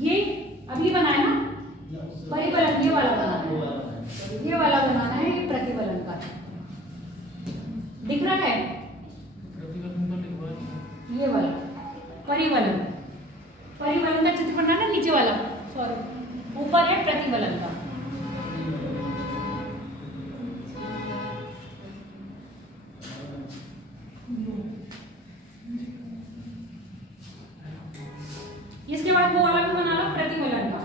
ये अभी बनाया ना परिबलन, ये वाला बनाना है, ये वाला बनाना है। ये प्रतिबलन का दिख रहा है, ये वाला परिबलन। परिबलन का चित्र बनाना, नीचे वाला सॉरी ऊपर है प्रतिबलन का। इसके बाद वो वाला भी बना लो प्रतिबलन का।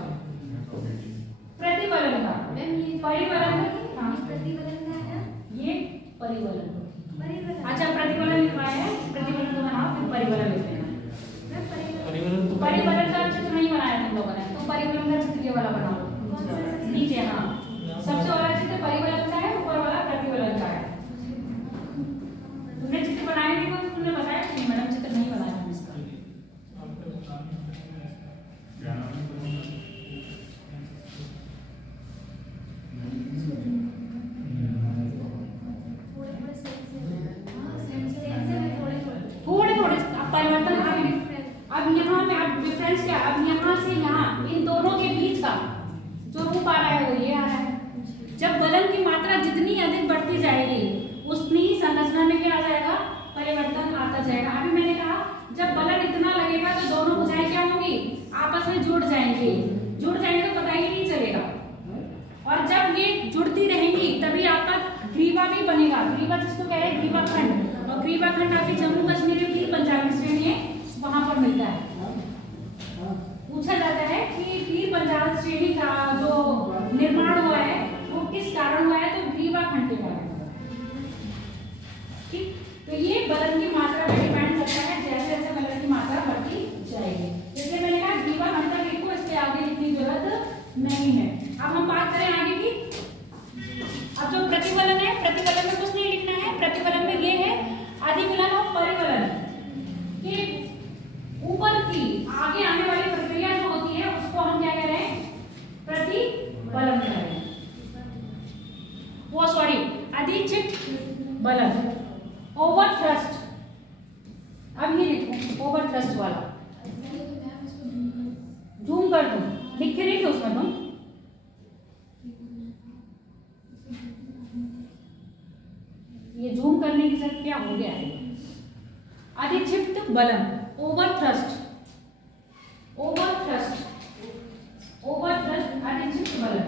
प्रतिबलन का परिबलन का, हाँ प्रतिबलन का है ये परिबलन। अच्छा प्रतिबलन लिखवाया है, प्रतिबलन को बनाओ फिर परिबलन लिख लेना। परिबलन का चित्र नहीं बनाया तुम लोगों ने, तो परिबलन का चित्र ये वाला बनाओ नीचे। हाँ सबसे वाला चित्र परिबलन का है, ऊपर वाला प्रतिबलन का है। तुमने चित्र बनाए नहीं तो तुमने बताया नहीं मैडम चित्र नहीं बनाया हम इसका। थोड़े थोड़े परिवर्तन अब यहाँ में अब डिफरेंस क्या, अब यहाँ से यहाँ इन दोनों के बीच का जो रूप आ रहा है वो ये आ रहा है। जब बलन की मात्रा जितनी अधिक बढ़ती जाएगी उतनी ही संरचना में क्या आ जाएगा, परिवर्तन आता जाएगा। अभी मैंने कहा जब बलन इतना लगेगा तो दोनों भुजाएं क्या होंगी, आपस में जुड़ जाएंगी तो पता ही नहीं चलेगा। और जब ये जुड़ती रहेंगी तभी आपका ग्रीवा भी बनेगा। ग्रीवा जिसको कह रहे हैं ग्रीवा खंड, और ग्रीवा खंड आपके जम्मू कश्मीर में भी पंजाब की श्रेणी है वहां पर मिलता है। पूछा जाता है कि पीर पंजाब श्रेणी का जो निर्माण हुआ है वो किस कारण हुआ है, तो ग्रीवा खंड के कारण। ठीक, तो ये बलन की मात्रा पर डिपेंड करता है, जैसे जैसे बलन की मात्रा बढ़ती जाएगी। जैसे मैंने कहा ग्रीवा खंड तक लिखो, इसके आगे लिखने की जरूरत नहीं है। अब हम बात करें आगे की। अब जो प्रतिफलन है, प्रतिफलन में कुछ नहीं लिखना है, प्रतिफलन में ये है अधिफलन और परिफलन के ऊपर की आगे आने वाली प्रक्रिया जो होती है उसको हम क्या कह रहे हैं, प्रतिफलन कह रहे हैं। वो सॉरी अधिचित बलन, ओवर थ्रस्ट। अब ये लिखो ओवर थ्रस्ट वाला, जूम कर दो, लिख के नहीं दो उसमें तुम। ये जूम करने की जरूरत क्या हो गया है। अधिक्षिप्त बलन, over thrust, over thrust, over thrust, अधिक्षिप्त बलन,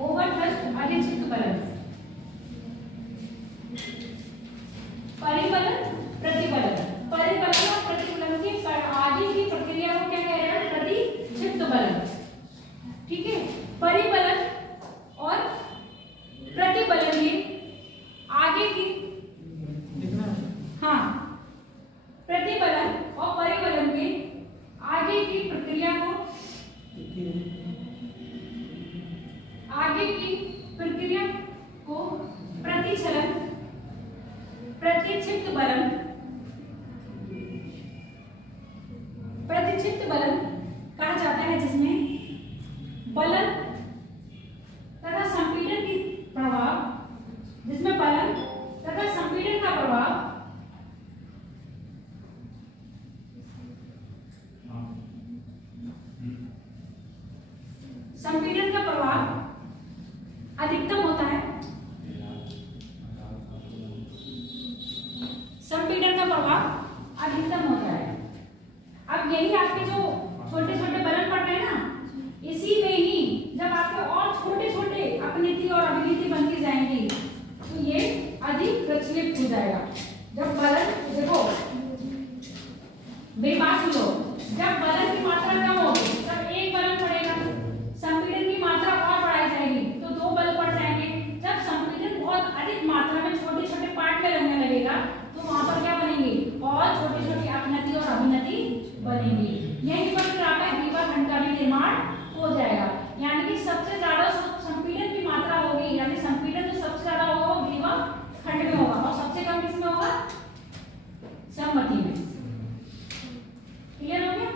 ओवर थ्रस्ट, अधिक्षिप्त बलन, परिबलन, प्रतिबलन। परिबलन और प्रतिबलन की आगे की प्रक्रिया को क्या कह रहे हैं, प्रतिक्षिप्त बलन। ठीक है, परिबलन और प्रतिबलन में आगे की, हाँ, प्रतिबलन और परिबलन में आगे की प्रक्रिया को, आगे की प्रक्रिया को प्रतिछलन, प्रतिक्षिप्त बलन, प्रतिक्षिप्त बलन कहा जाता है, जिसमें बलन तथा संपीड़न की प्रभाव, जिसमें बलन तथा संपीड़न का प्रभाव संपीड़न का प्रभाव अधिकतम होता है, संपीड़न का प्रभाव अधिकतम होता है। अब यही आपके जो छोटे छोटे बलन पड़ रहे हैं ना, इसी में ही जब आपके और छोटे छोटे अपनीति और अभिनीति बनती जाएंगी तो ये अधिक प्रचलित हो जाएगा। जब बलन, देखो मेरी बात सुनो, जब बलन की मात्रा कम होगी तब एक बलन पड़ेगा, संपीड़न की मात्रा और बढ़ाई जाएगी तो दो बल पड़ जाएंगे। जब संपीड़न बहुत अधिक मात्रा में छोटे छोटे पार्ट में लगने लगेगा तो वहां पर क्या बनेंगे, और छोटी छोटी अपनति और अभिनति बनेंगी। यही पर आपका ग्रीवा खंड का भी निर्माण हो जाएगा। यानी कि सबसे ज्यादा संपीड़न की मात्रा होगी, यानी संपीड़न जो सबसे ज्यादा होगा वो ग्रीवा खंड में होगा, और सबसे कम किसमें होगा, संमति में। क्लियर हो गया?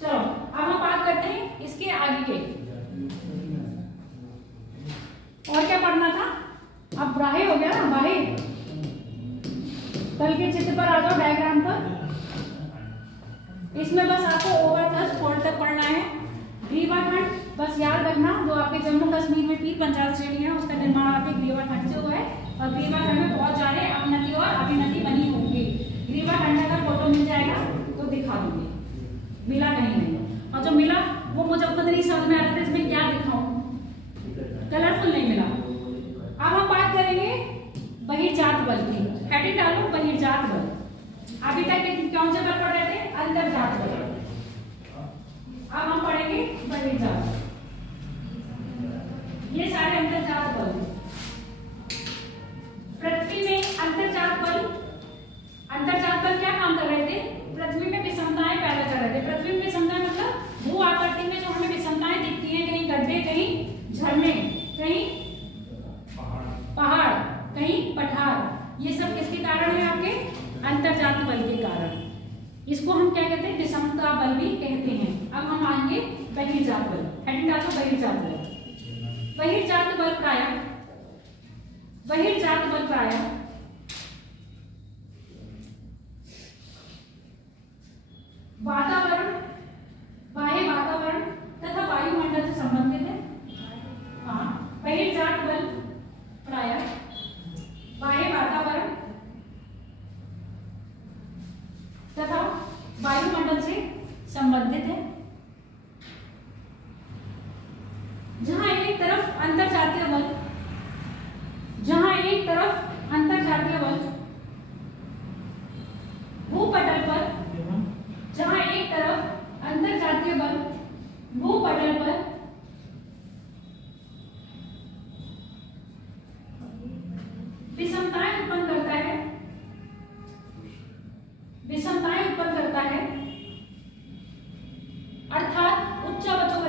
चलो अब हम बात करते हैं इसके आगे के, और क्या पढ़ना था। अब ब्राहे हो गया ना, ब्राहे। कल के चित्र पर आ जाओ, डायग्राम पर। इसमें बस आपको ओवर थ्रस्ट फोल्ड तक पढ़ना है। ग्रीवा खंड बस याद रखना, जो आपके जम्मू कश्मीर में पीर पंजाब श्रेणी है उसका निर्माण आपके ग्रीवा खंड से हुआ है, और ग्रीवा खंड में बहुत सारे अपनति और अभिनति बनी होंगी। ग्रीवा खंड का फोटो मिल जाएगा तो दिखा दूंगी, मिला कहीं नहीं, और जो मिला वो मुझे खुद नहीं समझ में आ रहा था इसमें क्या दिखाऊं, कलरफुल नहीं मिला। अब हम बात करेंगे बहिर्जात बल की। हेडिंग डालो बहिर्जात बल। अभी तक कौन से बल पढ़ रहे थे, अंतर्जात बल। अब हम पढ़ेंगे बहिर्जात। ये सारे अंतर्जात बल। पृथ्वी में अंतर्जात बल, अंतर्जात बल क्या काम कर रहे थे, पृथ्वी में विषमताएं पैदा कर रहे थे। पृथ्वी में विषमताएं मतलब भू आकृति में जो हमें विषमताएं दिखती हैं, कहीं गड्ढे, कहीं झरने, कहीं पहाड़, कहीं पठार, ये सब किसके कारण है, आपके अंतर्जात बल के कारण। इसको हम क्या कहते हैं, विषमता बल भी कहते हैं। अब हम आएंगे बहिर्जात बल। हेडिंग डालो बहिर्जात बल। बहिर्जात बल प्रायः, बहिर्जात बल प्रायः वातावरण, बाह्य वातावरण तथा वायुमंडल से संबंधित है। हाँ, बहिर्जात बल प्रायः बाह्य वातावरण तथा वायुमंडल से संबंधित है। जहां एक तरफ अंतरजातीय बल, भूपटल पर, जहां एक तरफ अंतरजातीय बल भूपटल पर विषमताएं उत्पन्न करता है, अर्थात उच्चावचों का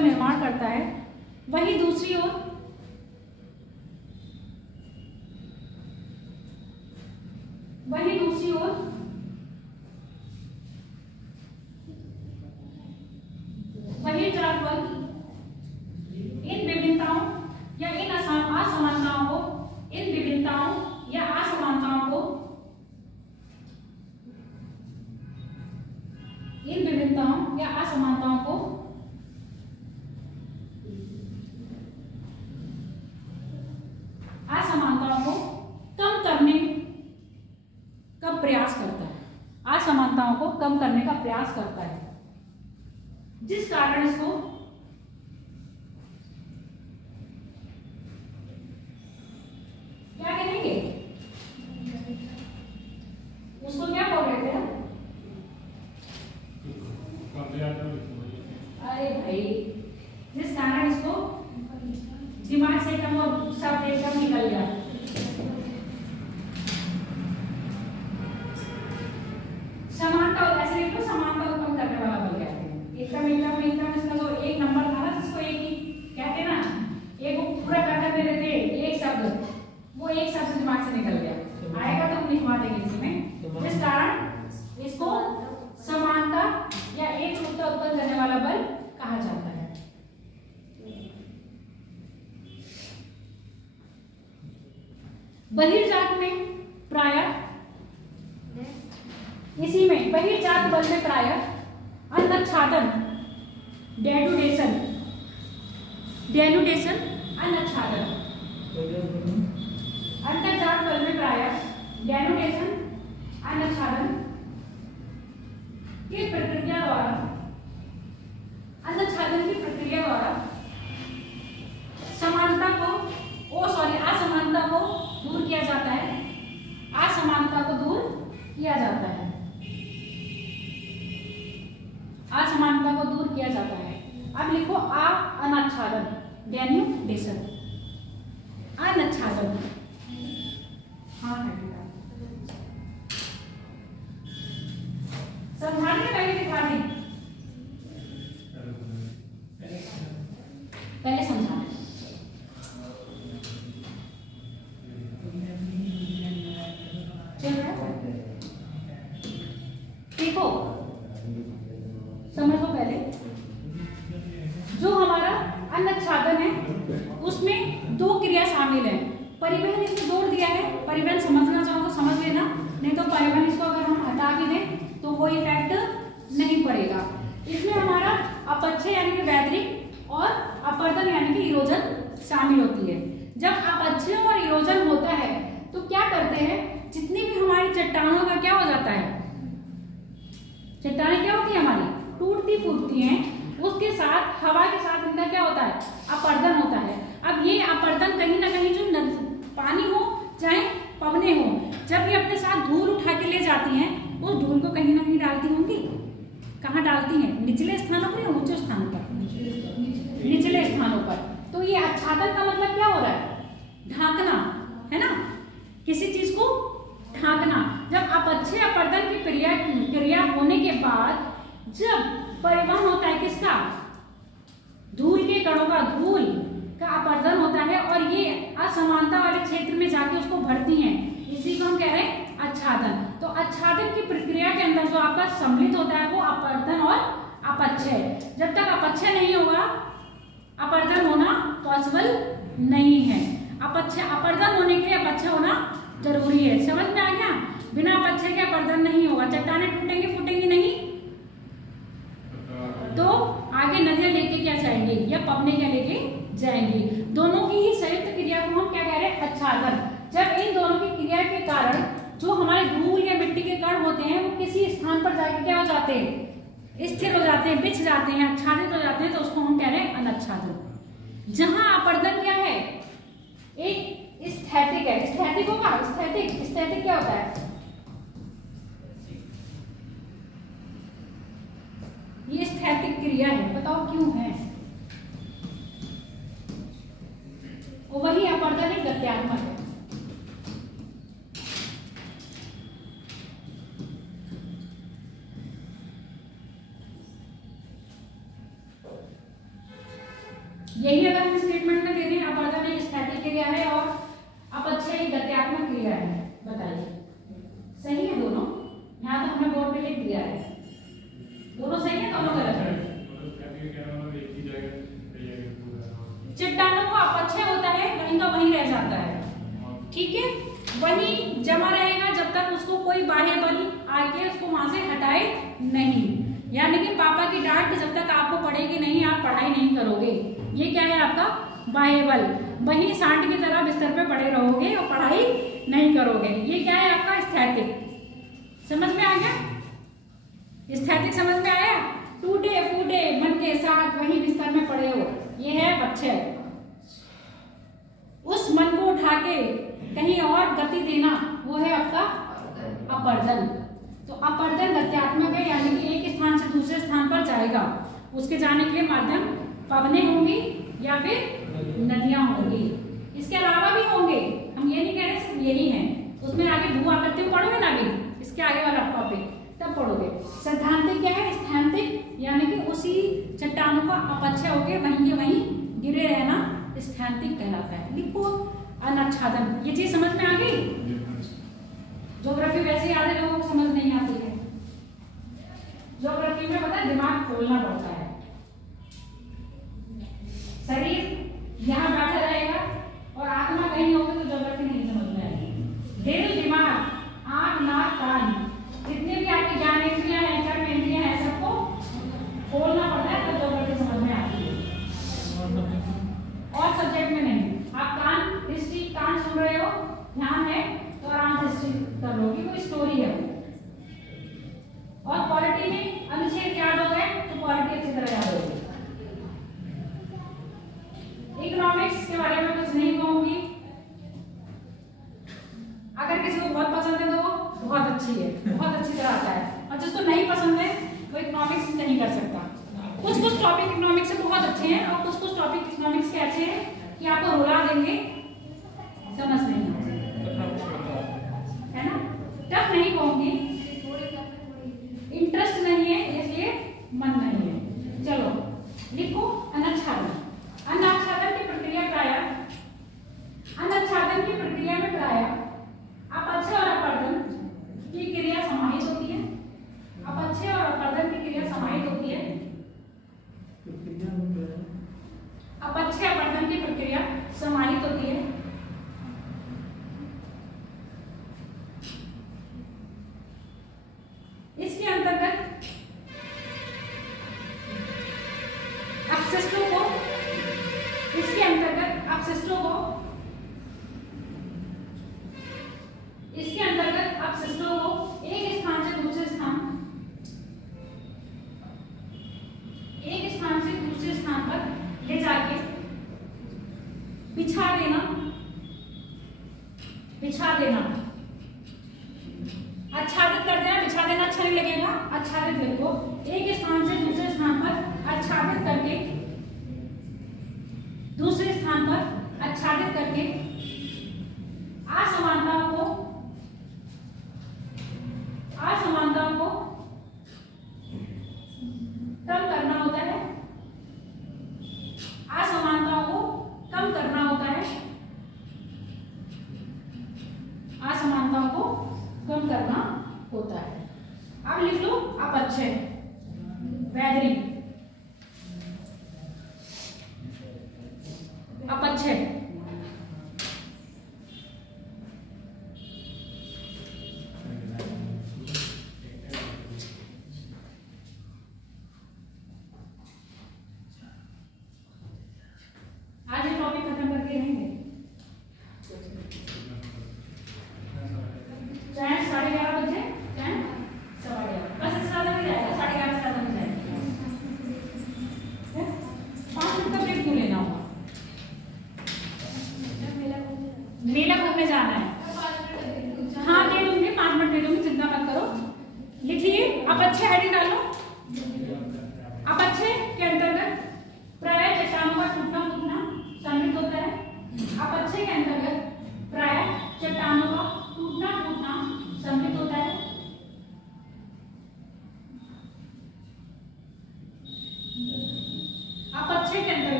निर्माण करता है, वहीं दूसरी ओर बहिर्जात बल इन विभिन्नताओं या इन असमानताओं को, इन विभिन्नताओं या असमानताओं को, कम करने का प्रयास करता है, जिस कारण इसको क्या कहेंगे, उसको क्या बोल रहे थे? अरे भाई, जिस कारण इसको दिमाग से एकदम और शब्द एकदम निकल गया। समानता, ऐसे लिख लो, समानता उत्पन्न करने वाला बल कहते हैं। एकदम इसका जो एक नंबर था ना, जिसको एक ही कहते हैं ना, एक वो पूरा करके दे रहे थे एक शब्द, वो एक शब्द दिमाग से निकल गया। आएगा तो लिखवा देंगे इसमें, जिस कारण इसको समानता या एक रूपता उत्पन्न करने वाला बल कहा जाता है। बहिर्जात में प्रायः, इसी में बहिर्जात बल में प्रायः अन्नच्छादन, डेनुडेशन, अन्नच्छादन, अंतर्जात बल में प्रायः डेनुडेशन, अन्नच्छादन की प्रक्रिया द्वारा, अन्नच्छादन की प्रक्रिया द्वारा असमानता को दूर किया जाता है, असमानता को दूर किया जाता है, असमानता को दूर किया जाता है। अब लिखो अनच्छादन, डेनुडेशन, अनच्छादन। हाँ समझाने पहले दिखाने, पहले समझाने। देखो समझो, पहले जो हमारा अन्नच्छादन है उसमें दो क्रिया शामिल है। परिवहन इसमें जोड़ दिया है, परिवहन समझना चाहो तो समझ लेना, नहीं तो परिवहन इसको अगर हम हटा भी दें तो वो इफेक्ट नहीं पड़ेगा। इसमें हमारा अपक्षय यानी कि वैतरिक और अपर्दन यानी कि इरोजन शामिल होती है। जब अपक्षय और इरोजन होता है तो क्या करते हैं, जितनी भी हमारी चट्टानों का क्या हो जाता है, चट्टानें क्या होती है हमारी, टूटती फूटती हैं, उसके साथ हवा के साथ इनका क्या होता है, अपर्दन होता है। अब ये अपर्दन कहीं ना कहीं जो पानी हो चाहे पवने हो, जब ये अपने साथ धूल उठा के ले जाती हैं, उस धूल को कहीं ना कहीं डालती होंगी। कहाँ डालती हैं, निचले स्थानों पर या ऊंचे स्थानों पर, निचले स्थानों पर। तो ये आच्छादन का मतलब क्या हो रहा है, ढांकना है ना, किसी चीज को ढांकना। जब अपक्षय अपर्दन की क्रिया होने के बाद जब परिवहन होता है किसका, धूल के कणों का, धूल का अपर्दन होता है और ये असमानता वाले क्षेत्र में जाके उसको भरती हैं, इसी को हम कह रहे हैं आच्छादन। तो आच्छादन की प्रक्रिया के अंदर जो आपका सम्मिलित होता है वो अपर्दन और अपक्षय। जब तक अपक्षय नहीं होगा अपर्दन होना पॉसिबल नहीं है। अपच्छय अपर्दन होने के लिए अपच्छय होना जरूरी है। समझ में आ गया? बिना अपच्छय के अपर्दन नहीं होगा। चट्टानें टूटेंगी फूटेंगी नहीं, तो आगे नदियां लेके क्या जाएंगी या पवने क्या लेके जाएंगी। दोनों की ही संयुक्त क्रिया को हम क्या कह रहे हैं? आच्छादन। जब इन दोनों की क्रिया के कारण जो हमारे धूल या मिट्टी के कण होते हैं वो किसी स्थान पर जाके क्या हो जाते हैं? स्थिर हो जाते हैं, बिछ जाते हैं, आच्छादित हो जाते हैं, तो उसको हम कह रहे हैं अनाच्छादन। जहां अपर्दन क्या है? एक स्थैतिक है। स्थैतिक होगा, स्थैतिक क्या होता है? ये स्थैतिक क्रिया है, बताओ क्यों है? और वही अपर्दन एक गत्यात्मक है। यही अगर हम स्टेटमेंट में दे दें अपर्दन एक स्थैतिक क्रिया है और अपच्छय एक गत्यात्मक क्रिया है, बताइए सही है दोनों? यहाँ तो हमने बोर्ड पे लिख दिया है, दोनों सही है, दोनों गलत है। चट्टानों का अपक्षय होता है, वहीं का वहीं रह जाता है, ठीक है, वहीं जमा रहेगा जब तक उसको कोई बाह्य बल आके उसको वहां से हटाए नहीं। यानी कि पापा की डांट जब तक आपको पड़ेगी नहीं, आप पढ़ाई नहीं करोगे। ये क्या है आपका? बाह्य बल। वहीं सांड की तरह बिस्तर पे पड़े रहोगे और पढ़ाई नहीं करोगे। ये क्या है आपका? स्थैतिक। समझ में आ गया? स्थैतिक समझ में आया? टूटे फूटे मन के साथ वहीं बिस्तर में पड़े हो, ये है अपक्षय। उस मन को उठा के कहीं और गति देना, वो है आपका अपर्दन। तो अपर्दन गत्यात्मक है, यानी कि एक स्थान से दूसरे स्थान पर जाएगा। उसके जाने के लिए माध्यम पवने होंगी या फिर नदियां होंगी। इसके अलावा भी होंगे, हम ये नहीं कह रहे सिर्फ यही है। उसमें आगे भू आकृति पढ़ोगे ना अभी, इसके आगे वाला टॉपिक तब पढ़ोगे। सैद्धांतिक क्या है? स्थैतिक, यानी कि उसी चट्टानों का अपक्षय होके वहीं के वहीं गिरे रहना स्थैतिक कहलाता है। लिखो अनाच्छादन। ये चीज समझ में आ गई? ज्योग्राफी वैसे आधे लोगों को समझ नहीं आती है। ज्योग्राफी में पता है दिमाग खोलना पड़ता है। शरीर यहाँ बैठा रहेगा और आत्मा कहीं होगी तो ज्योग्राफी नहीं समझ में आएगी। दिल, दिमाग, आंख, नाक, कान, जितने भी आपकी ज्ञानेंद्रियां हैं, कर्मेंद्रियां हैं, सबको खोलना पड़ता है तब ज्योग्राफी समझ में आती है। और सब्जेक्ट में नहीं। आप कान हिस्ट्री कान सुन रहे हो, ध्यान है तो आराम से हिस्ट्री कर लोगे, कोई स्टोरी है। और पॉलिटी में अनुच्छेद याद हो गए तो पॉलिटी अच्छी तरह याद होगी। इकोनॉमिक्स के बारे में कुछ नहीं कहूंगी। अगर किसी को बहुत पसंद है तो बहुत अच्छी है, बहुत अच्छी तरह आता है, और जिसको नहीं पसंद है वो इकोनॉमिक्स नहीं कर सकता। कुछ कुछ टॉपिक इकोनॉमिक्स से बहुत अच्छे हैं और कुछ कुछ टॉपिक इकोनॉमिक्स के ऐसे हैं कि आपको रुला देंगे, समझ नहीं है ना। टफ नहीं कहूंगी, इंटरेस्ट नहीं है इसलिए मन नहीं है। चलो लिखो अनाच्छादन। अनाच्छादन की प्रक्रिया में प्रायः अपक्षय और अपर्दन की क्रिया समाहित होती है। अपक्षय और अपर्दन की क्रिया समाहित होती है। अपक्षय अपर्दन की प्रक्रिया समाहित होती है। इसके अंतर्गत अपशिष्टों को एक स्थान से दूसरे स्थान पर ले जाके बिछा देना, आच्छादित कर देना। बिछा देना अच्छा नहीं लगेगा, आच्छादित लिखो। एक स्थान से दूसरे स्थान पर आच्छादित करके, दूसरे स्थान पर आच्छादित करके असमानताओं को कम करना होता है। असमानताओं को कम करना होता है। असमानताओं को कम करना होता है। अब लिख लो अपक्षय।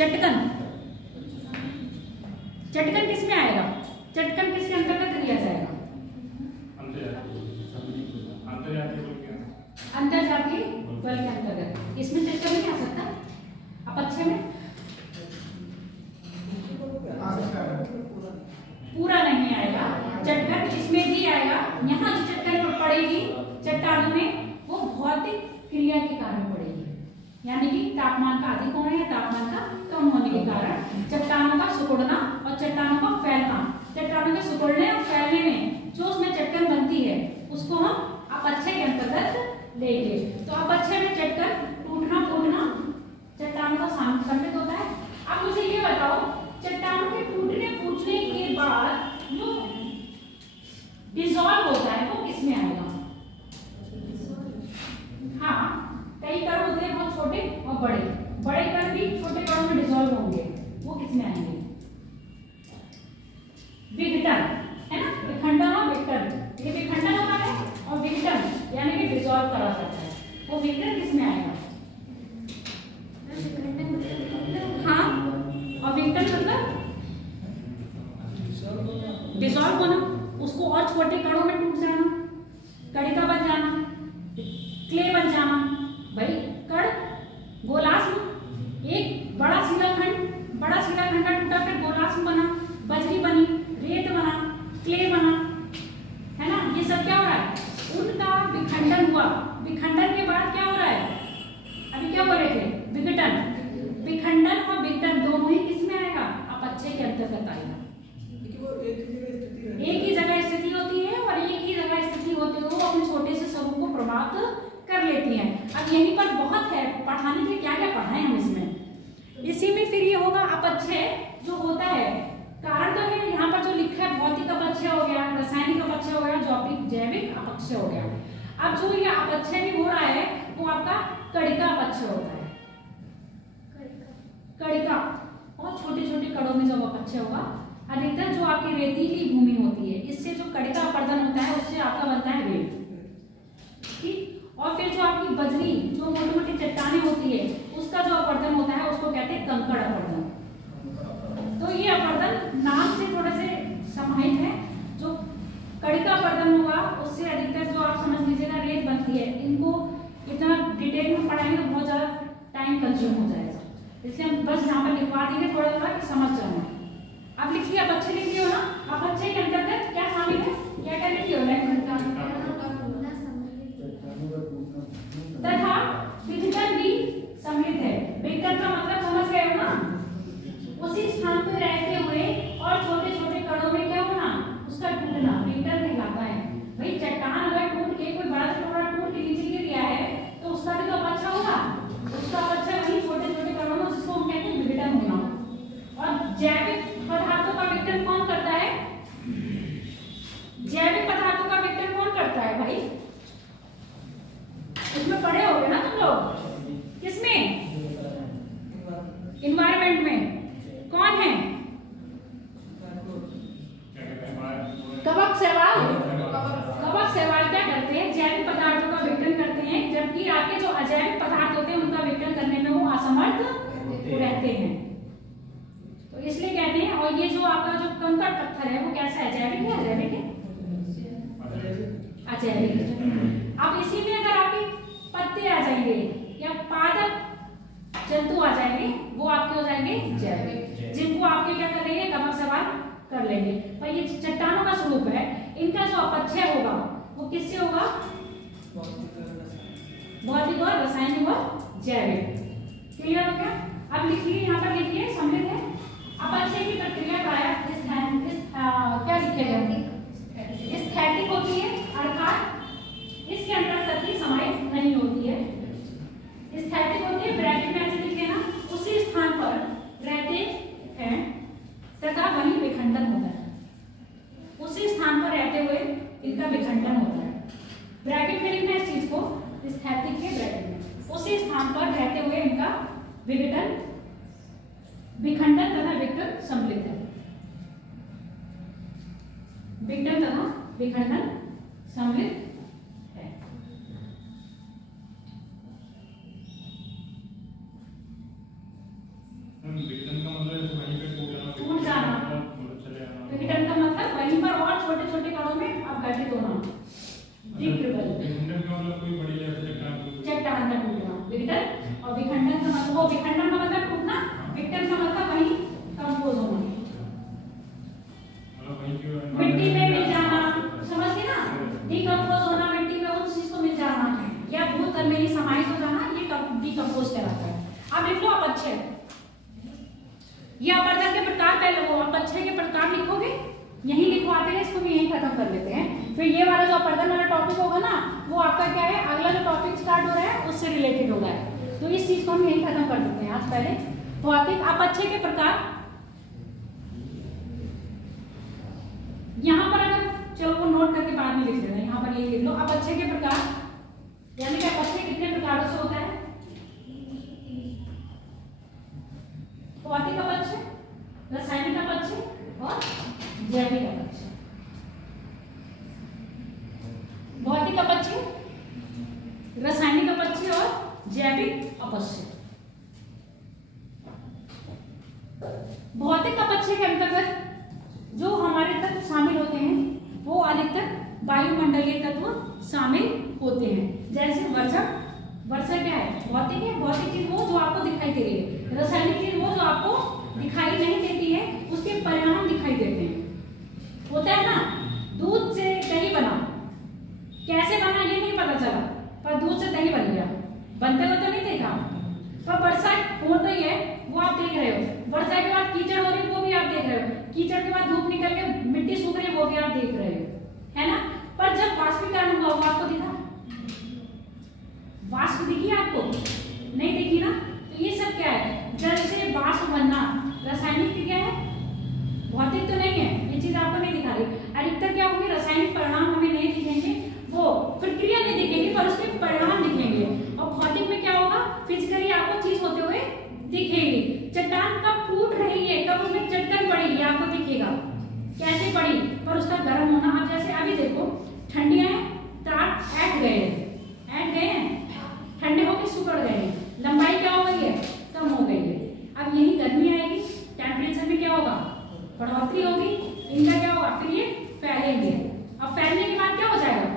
चटकन, चटकन किस में आएगा? चटकन किसके अंतर्गत लिया जाएगा? अंतर्जातीय बल के अंतर्गत। इसमें चटकन नहीं आ सकता, अपक्षय में पूरा नहीं आएगा। चटकन इसमें भी आएगा। यहाँ जो चटकन पड़ेगी चट्टानों में, वो भौतिक क्रिया के कारण पड़ेगी, यानी कि तापमान का अधिक होने या तापमान का कम होने के कारण चट्टानों का सिकुड़ना और चट्टानों का फैलना। चट्टानों के सिकुड़ने और फैलने में जो उसमें चट्टन बनती है उसको हम अपक्षय के अंतर्गत लेंगे। तो अपक्षय में चट्टन टूटना फूटना चट्टानों का सम्मिलित होता है। अब मुझे ये बताओ, चट्टानों के टूटने फूटने के बाद जो डिसॉल्व होता है वो किसमें आएगा? हाँ, कई कण होते हैं बहुत छोटे और बड़े, बड़े कण भी छोटे कणों में डिसॉल्व होंगे, वो किसमें आएंगे? विघटन, है ना, विखंडन और विघटन। ये विखंडन होता है और विघटन यानी कि डिसॉल्व करा जाता है, वो विघटन किसमें आएगा? हाँ, और विघटन मतलब डिसॉल्व होना, उसको और छोटे कणों में टूट जाना, कणिका बन जाना, क्ले बन जाना। भाई कण गोलास्म, एक बड़ा शिलाखंड का टूटा फिर गोलास्म बना, बजरी बनी, रेत बना, क्ले बना, है ना। ये सब क्या हो रहा है? उनका विखंडन हुआ। विखंडन के बाद क्या हो रहा है? अभी क्या बोल रहे थे? विघटन। विखंडन और विघटन दोनों ही किसमें आएगा? अपक्षय के अंतर्गत आएगा। एक ही जगह स्थिति होती है और एक ही जगह स्थिति होते हुए वो अपने छोटे से स्वरूप को प्रभावित कर लेती हैं। अब यहीं पर बहुत है पढ़ाने के, क्या क्या पढ़ाएं हम इसमें। इसी में फिर ये होगा अपक्षय जो होता है, कारण तो है यहाँ पर जो लिखा है, भौतिक अपक्षय हो गया, रासायनिक अपक्षय हो गया, जैविक अपक्षय हो गया। अब जो ये अपक्षय भी हो रहा है वो आपका कणिका अपक्षय होता है। कणिका और छोटे छोटे कणों में जब अपक्षय होगा, अधिकतर जो आपकी रेतीली भूमि होती है, इससे जो कणिका अपरदन होता है उससे आपका बनता है रेत, ठीक। और फिर जो आपकी बजरी, जो मोटी मोटी चट्टानें होती है, उसका जो अपरदन होता है उसको कहते हैं कंकड़ अपरदन। तो ये अपरदन नाम से थोड़े से समाहित है। जो कणिका अपरदन होगा उससे अधिकतर जो आप समझ लीजिएगा रेत बनती है। इनको इतना डिटेल में पढ़ाएंगे तो बहुत ज्यादा टाइम कंज्यूम हो जाएगा, इसलिए हम बस यहाँ पर लिखवा देंगे थोड़ा थोड़ा कि समझ जाना। अब लिखिए, अपक्षय लिख लियो ना। अपक्षय के अंतर्गत क्या शामिल है? क्या क्या लिखिए? तथा विघटन भी सम्मिलित है। विघटन का मतलब समझ गए हो ना? उसी स्थान पर रहते हुए और छोटे छोटे कणों में क्या होना? उसका टूटना विघटन कहलाता है। भाई चट्टान अगर टूट के कोई बड़ा टुकड़ा टूट के नीचे गिर गया है तो उसका भी तो अपक्षय होगा। उसका अपक्षय वही छोटे छोटे कणों में, जिसको हम कहते हैं विघटन होना। और जैविक पदार्थों का विघटन कौन करता है? जैविक पदार्थों का विघटन कौन करता है भाई? इसमें पढ़े होगे ना तुम लोग। किसमें? इन्वायरमेंट में। कौन है? कवक शैवाल। कवक शैवाल क्या करते हैं? जैविक पदार्थों का विघटन करते हैं, जबकि आपके जो अजैविक पदार्थ होते हैं उनका विघटन करने में वो असमर्थ रहते हैं। तो इसलिए कहते हैं। और ये जो आपका जो कंकड़ पत्थर है वो कैसा है? जैविक है, अजैविक है? अजैविक है। अब इसी में अगर आपके पत्ते आ जाएंगे या पादप जंतु आ जाएंगे, वो आपके हो जाएंगे जैविक, जिनको आपके क्या कर लेंगे? कवक शैवाल कर लेंगे। पर ये चट्टानों का स्वरूप है, इनका जो अपक्षय होगा वो किससे होगा? भौतिक और रासायनिक और जैविक। क्लियर हो गया? अब लिखिए, यहाँ पर लिखिए, सम्मिलित है। अपक्षय की प्रक्रिया क्या लिखेगा? स्थैतिक होती है, अर्थात इसके अंतर्गत ही समाहित नहीं होती है। स्थैतिक होती है, ब्रैकेट में ऐसे लिखे ना, उसी स्थान पर रहते हैं तथा वही विखंडन होता है। उसी स्थान पर रहते हुए इनका विखंडन होता है। ब्रैकेट में लिखना इस चीज को, स्थैतिक के ब्रैकेट में, उसी स्थान पर रहते हुए इनका विघटन, विखंडन तथा विघटन सम्मिलित है। विघटन तथा विखंडन सम्मिलित है। विघटन का मतलब कोई बड़ी जैसे चट्टान का टूटना, विघटन। और विखंडन का मतलब, वो विखंडन का मतलब टूटना, विघटन का मतलब वही कंपोज होना, मिट्टी में मिल जाना, समझ गए ना? डिकम्पोज होना, मिट्टी में उस चीज को मिल जाना या भूतल में ही समाहित हो जाना, ये डिकम्पोज कहलाता है। अब लिख लो अपक्षय, ये अपरदन के प्रकार, पहले वो अपक्षय के प्रकार लिखोगे, यही लिखवाते हैं, इसको भी यही खत्म कर लेते हैं। फिर ये वाला जो अपरदन वाला टॉपिक होगा ना, वो आपका क्या है, अगला जो टॉपिक स्टार्ट हो रहा है उससे रिलेटेड होगा, तो इस चीज को हम यही खत्म कर देते हैं आज। पहले भौतिक अपक्षय के प्रकार, यहाँ पर अगर चलो वो नोट करके बाद में लिख लेना, यहाँ पर ये लिख लो अपक्षय के प्रकार, यानी कि अपक्षय कितने प्रकारों से होता है? भौतिक अपक्षय, रासायनिक अपक्षय और जैविक अपक्षय। भौतिक अपक्षय, रासायनिक अपक्षय और जैविक अपक्षय। भौतिक अपक्षय के अंतर्गत जो हमारे तत्व शामिल होते हैं वो अधिकतर वायुमंडलीय तत्व शामिल होते हैं, जैसे वर्षक। वर्षक क्या है? भौतिक है, भौतिक चीज वो जो आपको दिखाई दे रही है, रासायनिक चीज वो जो आपको दिखाई नहीं देती है, उसके परिणाम दिखाई देते हैं। होता है ना, दूध से दही बना, कैसे बना ये नहीं पता चला, पर दूध से दही बन गया, बनते हुए तो नहीं देखा। पर वर्षा हो रही है वो आप देख रहे हो, वर्षा के बाद कीचड़ हो रही है वो भी आप देख रहे हो, कीचड़ के बाद धूप निकल के मिट्टी सूख रही है वो भी आप देख रहे हो, है ना? पर जब वाष्पीकरण हुआ वो आपको दिखा? वाष्प दिखी आपको? नहीं दिखी ना? तो ये सब क्या है? जल से वाष्प बनना रासायनिक क्रिया है, भौतिक तो नहीं है, ये चीज आपको नहीं दिखा रही। अधिकतर क्या होगी, रासायनिक परिणाम हमें नहीं दिखेंगे, वो प्रक्रिया नहीं दिखेगी पर उसके परिणाम दिखेंगे। और भौतिक में क्या होगा, फिजिकली आपको चीज होते हुए दिखेगी। चट्टान कब टूट रही है, कब उसमें चटकन पड़ी है आपको दिखेगा, कैसे पड़ी, पर उसका गर्म होना। आप जैसे अभी देखो ठंडियां तार ऐट गए हैं, ठंडे होकर सुकड़ गए हैं, लंबाई क्या हो गई है, कम हो गई है। अब यही गर्मी आएगी, टेम्परेचर में क्या होगा, बढ़ोतरी होगी, इनका क्या होगा, फिर ये फैलेंगे। अब फैलने के बाद क्या हो जाएगा,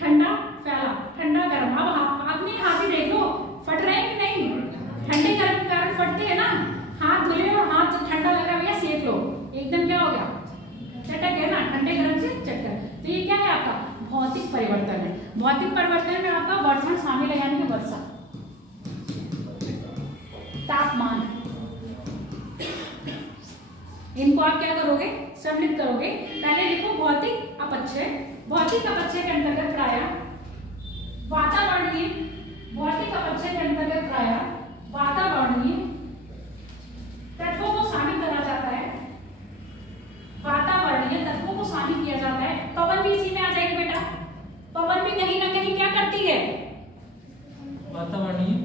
ठंडा फैला, ठंडा गर्म। अब अपने हाथ ही देख लो फट रहे हैं कि नहीं, ठंडे गर्म के कारण फटते हैं ना, हाथ धुले और हाथ ठंडा लग रहा है सेक लो, एकदम क्या हो गया, चटक है ना, ठंडे गर्म से चटक। तो ये क्या है आपका भौतिक परिवर्तन है। भौतिक परिवर्तन में आपका वर्षण शामिल है, यानी कि वर्षा, तापमान, इनको आप क्या करोगे, सम्मिलित करोगे। पहले लिखो भौतिक अपक्षय। भौतिक अपक्षय के अंतर्गत प्रायः वातावरणीय, भौतिक अपक्षय के अंतर्गत प्रायः वातावरणीय तत्वों को शामिल करा जाता है, वातावरणीय तत्वों को शामिल किया जाता है। पवन भी इसी में आ जाएगी बेटा, पवन भी कहीं ना कहीं क्या करती है, वातावरणीय।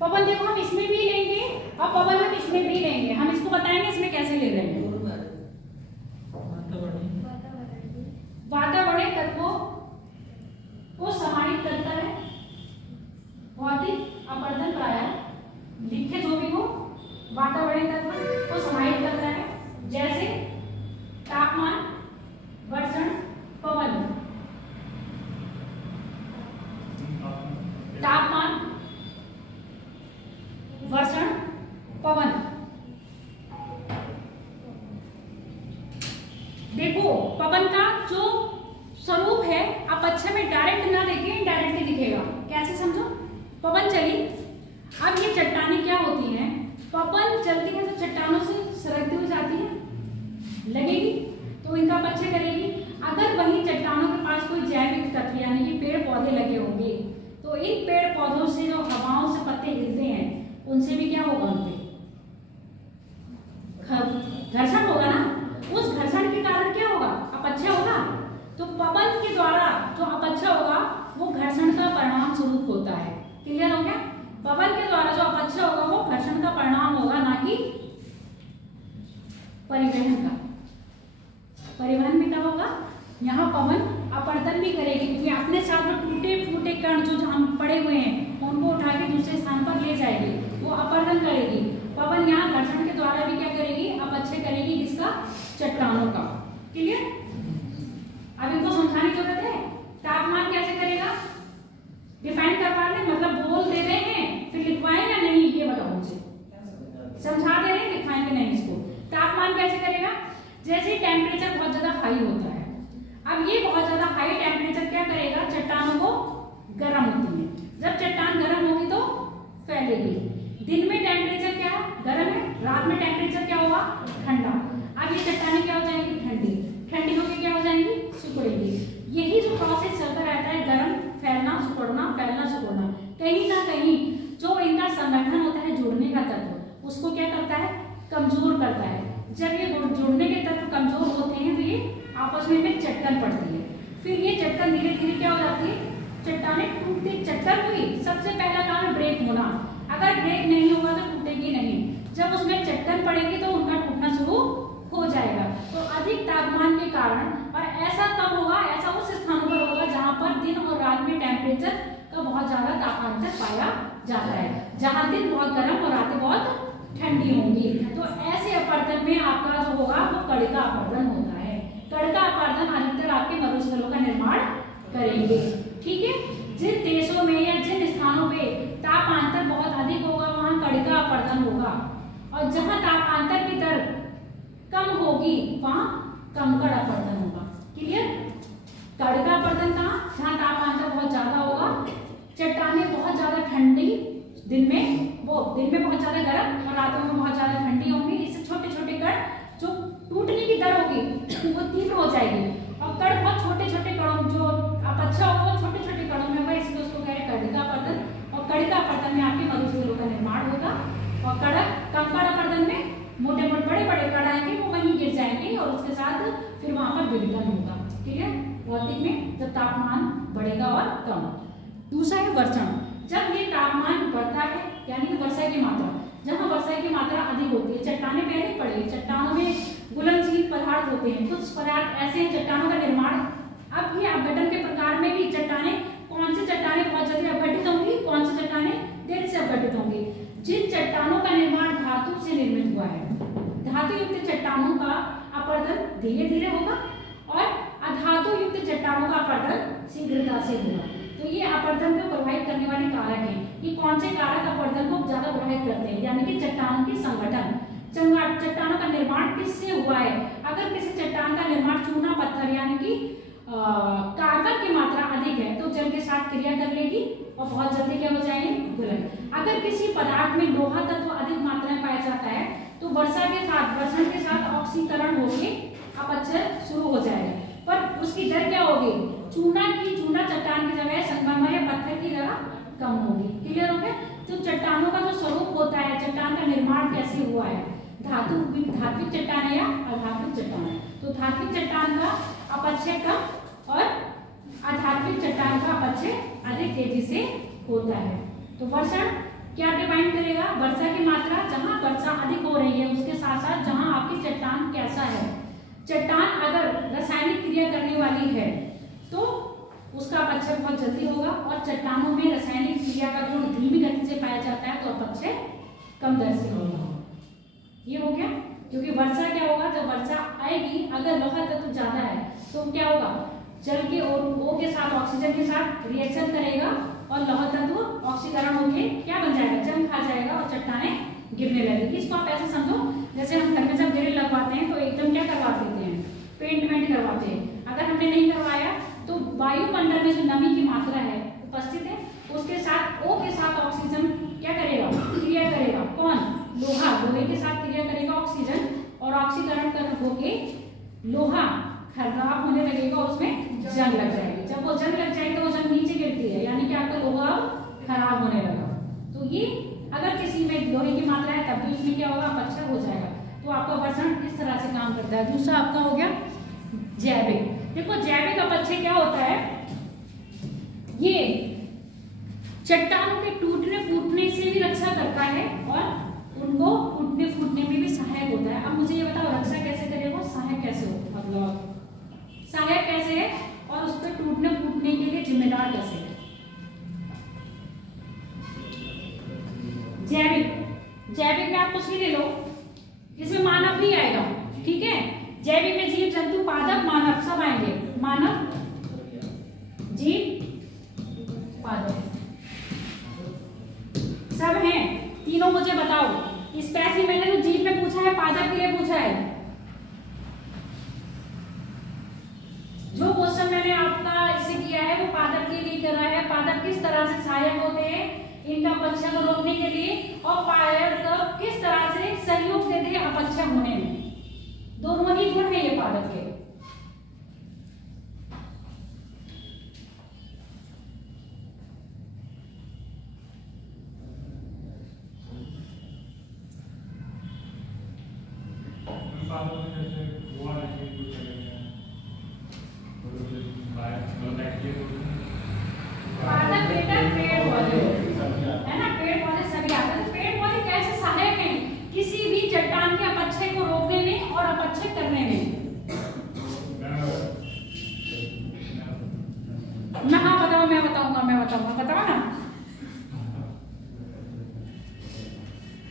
पवन देखो हम इसमें भी लेंगे और पवन हम इसमें भी लेंगे, हम इसको बताएंगे इसमें कैसे ले रहे हैं। वातावरणीय तत्वों को समाहित करता है भौतिक अपरदन प्रायः लिखे जो भी हो, वातावरणीय तत्व को समाहित करता है, जैसे तापमान, वर्षण, पवन। तापमान, वर्षण, पवन। देखो पवन का जो स्वरूप है अपक्षय में डायरेक्ट ना देखे, इनडायरेक्टली दिखेगा। कैसे समझो, पवन चली, अब ये चट्टानें क्या होती हैं, पवन चलती है तो चट्टानों से सरकती हुई जाती है, लगेगी तो इनका अपक्षय करेगी। अगर वही चट्टानों के पास कोई जैविक तत्व यानी कि पेड़ पौधे लगे होंगे तो इन पेड़ पौधों से जो हवाओं से पत्ते हिलते हैं उनसे भी क्या होगा, उनपे घर्षण होगा ना, उस घर्षण के कारण क्या होगा, अपक्षय होगा। तो पवन के द्वारा जो अपक्षय होगा वो घर्षण का परिणाम स्वरूप होता है। क्लियर हो गया, पवन के द्वारा जो अपक्षय होगा वो घर्षण का परिणाम होगा, ना कि परिवहन का। परिवहन में क्या होगा, यहाँ पवन अपवर्तन भी करेगी क्योंकि अपने साथ जो टूटे फूटे कण जो हम पड़े हुए हैं उनको उठा के दूसरे स्थान पर ले जाएगी, वो अपवर्तन करेगी। पवन यहाँ घर्षण के द्वारा भी क्या करेगी, अपक्षय करेगी, किसका, चट्टानों का। क्लियर, अब इनको जैसे टेम्परेचर बहुत ज्यादा हाई होता है, अब ये बहुत ज्यादा हाई टेम्परेचर क्या करेगा, चट्टानों को गर्म होती है, जब चट्टान गर्म होगी तो फैलेगी। दिन में टेम्परेचर क्या गर्म है, रात में टेम्परेचर क्या होगा ठंडा। अब ये चट्टानें क्या हो जाएंगी ठंडी, ठंडी होकर क्या हो जाएंगी सिकुड़ेंगी। यही जो प्रोसेस चलता रहता है, गर्म फैलना सिकुड़ना फैलना सिकुड़ना, कहीं ना कहीं जो इनका संगठन होता है जुड़ने का तत्व उसको क्या करता है कमजोर करता है। जब ये जुड़ने के तत्व कमजोर होते हैं तो ये आपस में चट्टन पड़ती है, फिर ये चट्टन धीरे धीरे क्या हो जाती है, चट्टानें टूटती। चट्टन हुई सबसे पहला काम है ब्रेक होना, अगर ब्रेक नहीं होगा तो टूटेगी नहीं, जब उसमें चट्टन पड़ेगी तो उनका टूटना शुरू हो जाएगा। तो अधिक तापमान के कारण, और ऐसा कब होगा, ऐसा उस स्थानों पर होगा जहां पर दिन और रात में टेम्परेचर का बहुत ज्यादा तापांतर पाया जाता है, जहां दिन बहुत गर्म और रातें बहुत ठंडी होंगी। तो ऐसे अपरदन में आपका जो होगा वो कणिका अपरदन होता है। कणिका अपरदन अधिकतर आपके मरुस्थलों का निर्माण करेंगे, ठीक है। जिन देशों में या जिन स्थानों पे तापांतर बहुत अधिक होगा वहां कणिका अपरदन होगा, और जहां तापांतर की दर कम होगी वहां कंकड़ अपरदन होगा। क्लियर? कणिका अपरदन कहाँ, जहां तापांतर बहुत ज्यादा होगा, चट्टानें बहुत ज्यादा ठंडी, दिन में बहुत ज्यादा गर्म और रातों में बहुत ज्यादा ठंडी होंगी। इससे छोटे छोटे कण जो टूटने की दर होगी वो तीव्र हो जाएगी, और कण बहुत छोटे छोटे कणों जो अपक्षा होगा छोटे छोटे कणों में होगा, इसलिए उसको कह रहे हैं कणिका अपरदन। और कणिका अपरदन में आपके मरुस्थलों का निर्माण होगा, और कंकड़ अपरदन में मोटे मोटे बड़े बड़े कण आएंगे वो वहीं गिर जाएंगे और उसके साथ फिर वहां पर विघटन होगा। ठीक है, भौतिक में जब तापमान बढ़ेगा और कम। दूसरा है वर्षण। जब ये तापमान बढ़ता है यानी कि वर्षा की मात्रा, जहाँ वर्षा की मात्रा अधिक होती है, चट्टानें पहले पड़ी, चट्टानों में घुलनशील पदार्थ होते हैं, कुछ पदार्थ ऐसे हैं चट्टानों का निर्माण। अब ये अपघटन के प्रकार में भी चट्टानें, कौन सी चट्टानें बहुत जल्दी अपघटित होंगी, कौन सी चट्टानें देर से अपघटित होंगी। जिन चट्टानों का निर्माण धातु से निर्मित हुआ है, धातु युक्त चट्टानों का अपरदन धीरे धीरे होगा और अधातु युक्त चट्टानों का अपरदन शीघ्रता से होगा। तो ये अपरदन को प्रभावित करने वाले कारक हैं। ये कौन से कारक अपरदन को ज्यादा प्रभावित करते हैं, यानी कि चट्टानों की संगठन, चट्टानों का निर्माण किससे हुआ है। अगर किसी चट्टान का निर्माण चूना पत्थर यानी कि कार्बन की मात्रा अधिक है तो जल के साथ क्रिया कर लेगी और बहुत जल्दी क्या हो जाएंगे, घुलन। अगर किसी पदार्थ में लोहा तत्व अधिक मात्रा में पाया जाता है तो वर्षण के साथ ऑक्सीकरण होकर अपक्षय शुरू हो जाएगा, पर उसकी दर क्या होगी, चूना चट्टान की जगह संगमरमर या पत्थर की जगह कम होगी। क्लियर हो गया? तो चट्टानों का जो स्वरूप होता है, चट्टान का निर्माण कैसे हुआ है, धात्विक चट्टान है या अधात्विक चट्टान है। तो धात्विक चट्टान का अपक्षय कम और अधात्विक चट्टान का अपक्षय अधिक तेजी से होता है। तो वर्षण क्या डिफाइन करेगा, वर्षा की मात्रा, जहां वर्षा अधिक हो रही है उसके साथ साथ जहां आपकी चट्टान कैसा है। चट्टान अगर रासायनिक क्रिया करने वाली है तो उसका अपक्षय बहुत जल्दी होगा, और चट्टानों में रासायनिक क्रिया का गुण धीमी गति से पाया जाता है तो अपक्षय कम दर से होगा। ये हो गया, क्योंकि वर्षा क्या होगा, जब वर्षा आएगी अगर लोहा तत्व ज्यादा है तो क्या होगा, जल के O के साथ ऑक्सीजन के साथ रिएक्शन करेगा और लोहा तत्व ऑक्सीकरण होकर क्या बन जाएगा, जंग खा जाएगा और चट्टानें गिरने लगेगी। इसको आप ऐसे समझो जैसे हम घर में जब ग्रिल लगवाते हैं तो एकदम क्या करवा देते हैं, पेंट करवाते हैं। अगर हमने नहीं करवाया तो वायुमंडल में जो नमी की मात्रा है उपस्थित है उसके साथ O के साथ ऑक्सीजन क्या करेगा, क्रिया करेगा। कौन, लोहे के साथ क्रिया करेगा ऑक्सीजन, और ऑक्सीकरण कर होके लोहा खराब होने लगेगा, उसमें जंग लग जाएगी। जब वो जंग लग जाएगी तो वो जंग नीचे गिरती है, यानी कि आपका लोहा खराब होने लगा। तो ये अगर किसी में लोहे की मात्रा है तब भी उसमें क्या होगा, अपक्षय हो जाएगा। तो आपका वर्षण इस तरह से काम करता है। दूसरा आपका हो गया जैविक। देखो जैविक अपक्षय क्या होता है, ये चट्टानों के टूटने फूटने से भी रक्षा करता है और उनको टूटने फूटने में भी सहायक होता है। अब मुझे ये बताओ रक्षा कैसे करेगा, सहायक कैसे हो, मतलब सहायक कैसे है और उस पर टूटने फूटने के लिए जिम्मेदार कैसे है। जैविक में आप कुछ ही ले लो, इसमें मानव भी आएगा, ठीक है। जैविक में जीव जंतु पादप मानव सब आएंगे, मानव जीव पादप सब हैं। तीनों मुझे बताओ, स्पेशली मैंने तो जीव में पूछा है, पादप के लिए पूछा है। जो क्वेश्चन मैंने आपका इससे किया है वो पादप के लिए कर रहा है। पादप किस तरह से सहायक होते हैं इनका अपक्षय को रोकने के लिए, और पादप किस तरह से सहयोग देते हैं अपक्षय होने में। दोनों ही गुण है ये पादप के। पादप बेटा पेड़ पौधे है ना, पेड़ पौधे सभी आते हैं। पेड़ पौधे कैसे सहायक हैं किसी भी चट्टान के अपक्षय को रोकने में और अपक्षय करने में। हाँ बताओ, मैं बताऊंगा बताओ ना।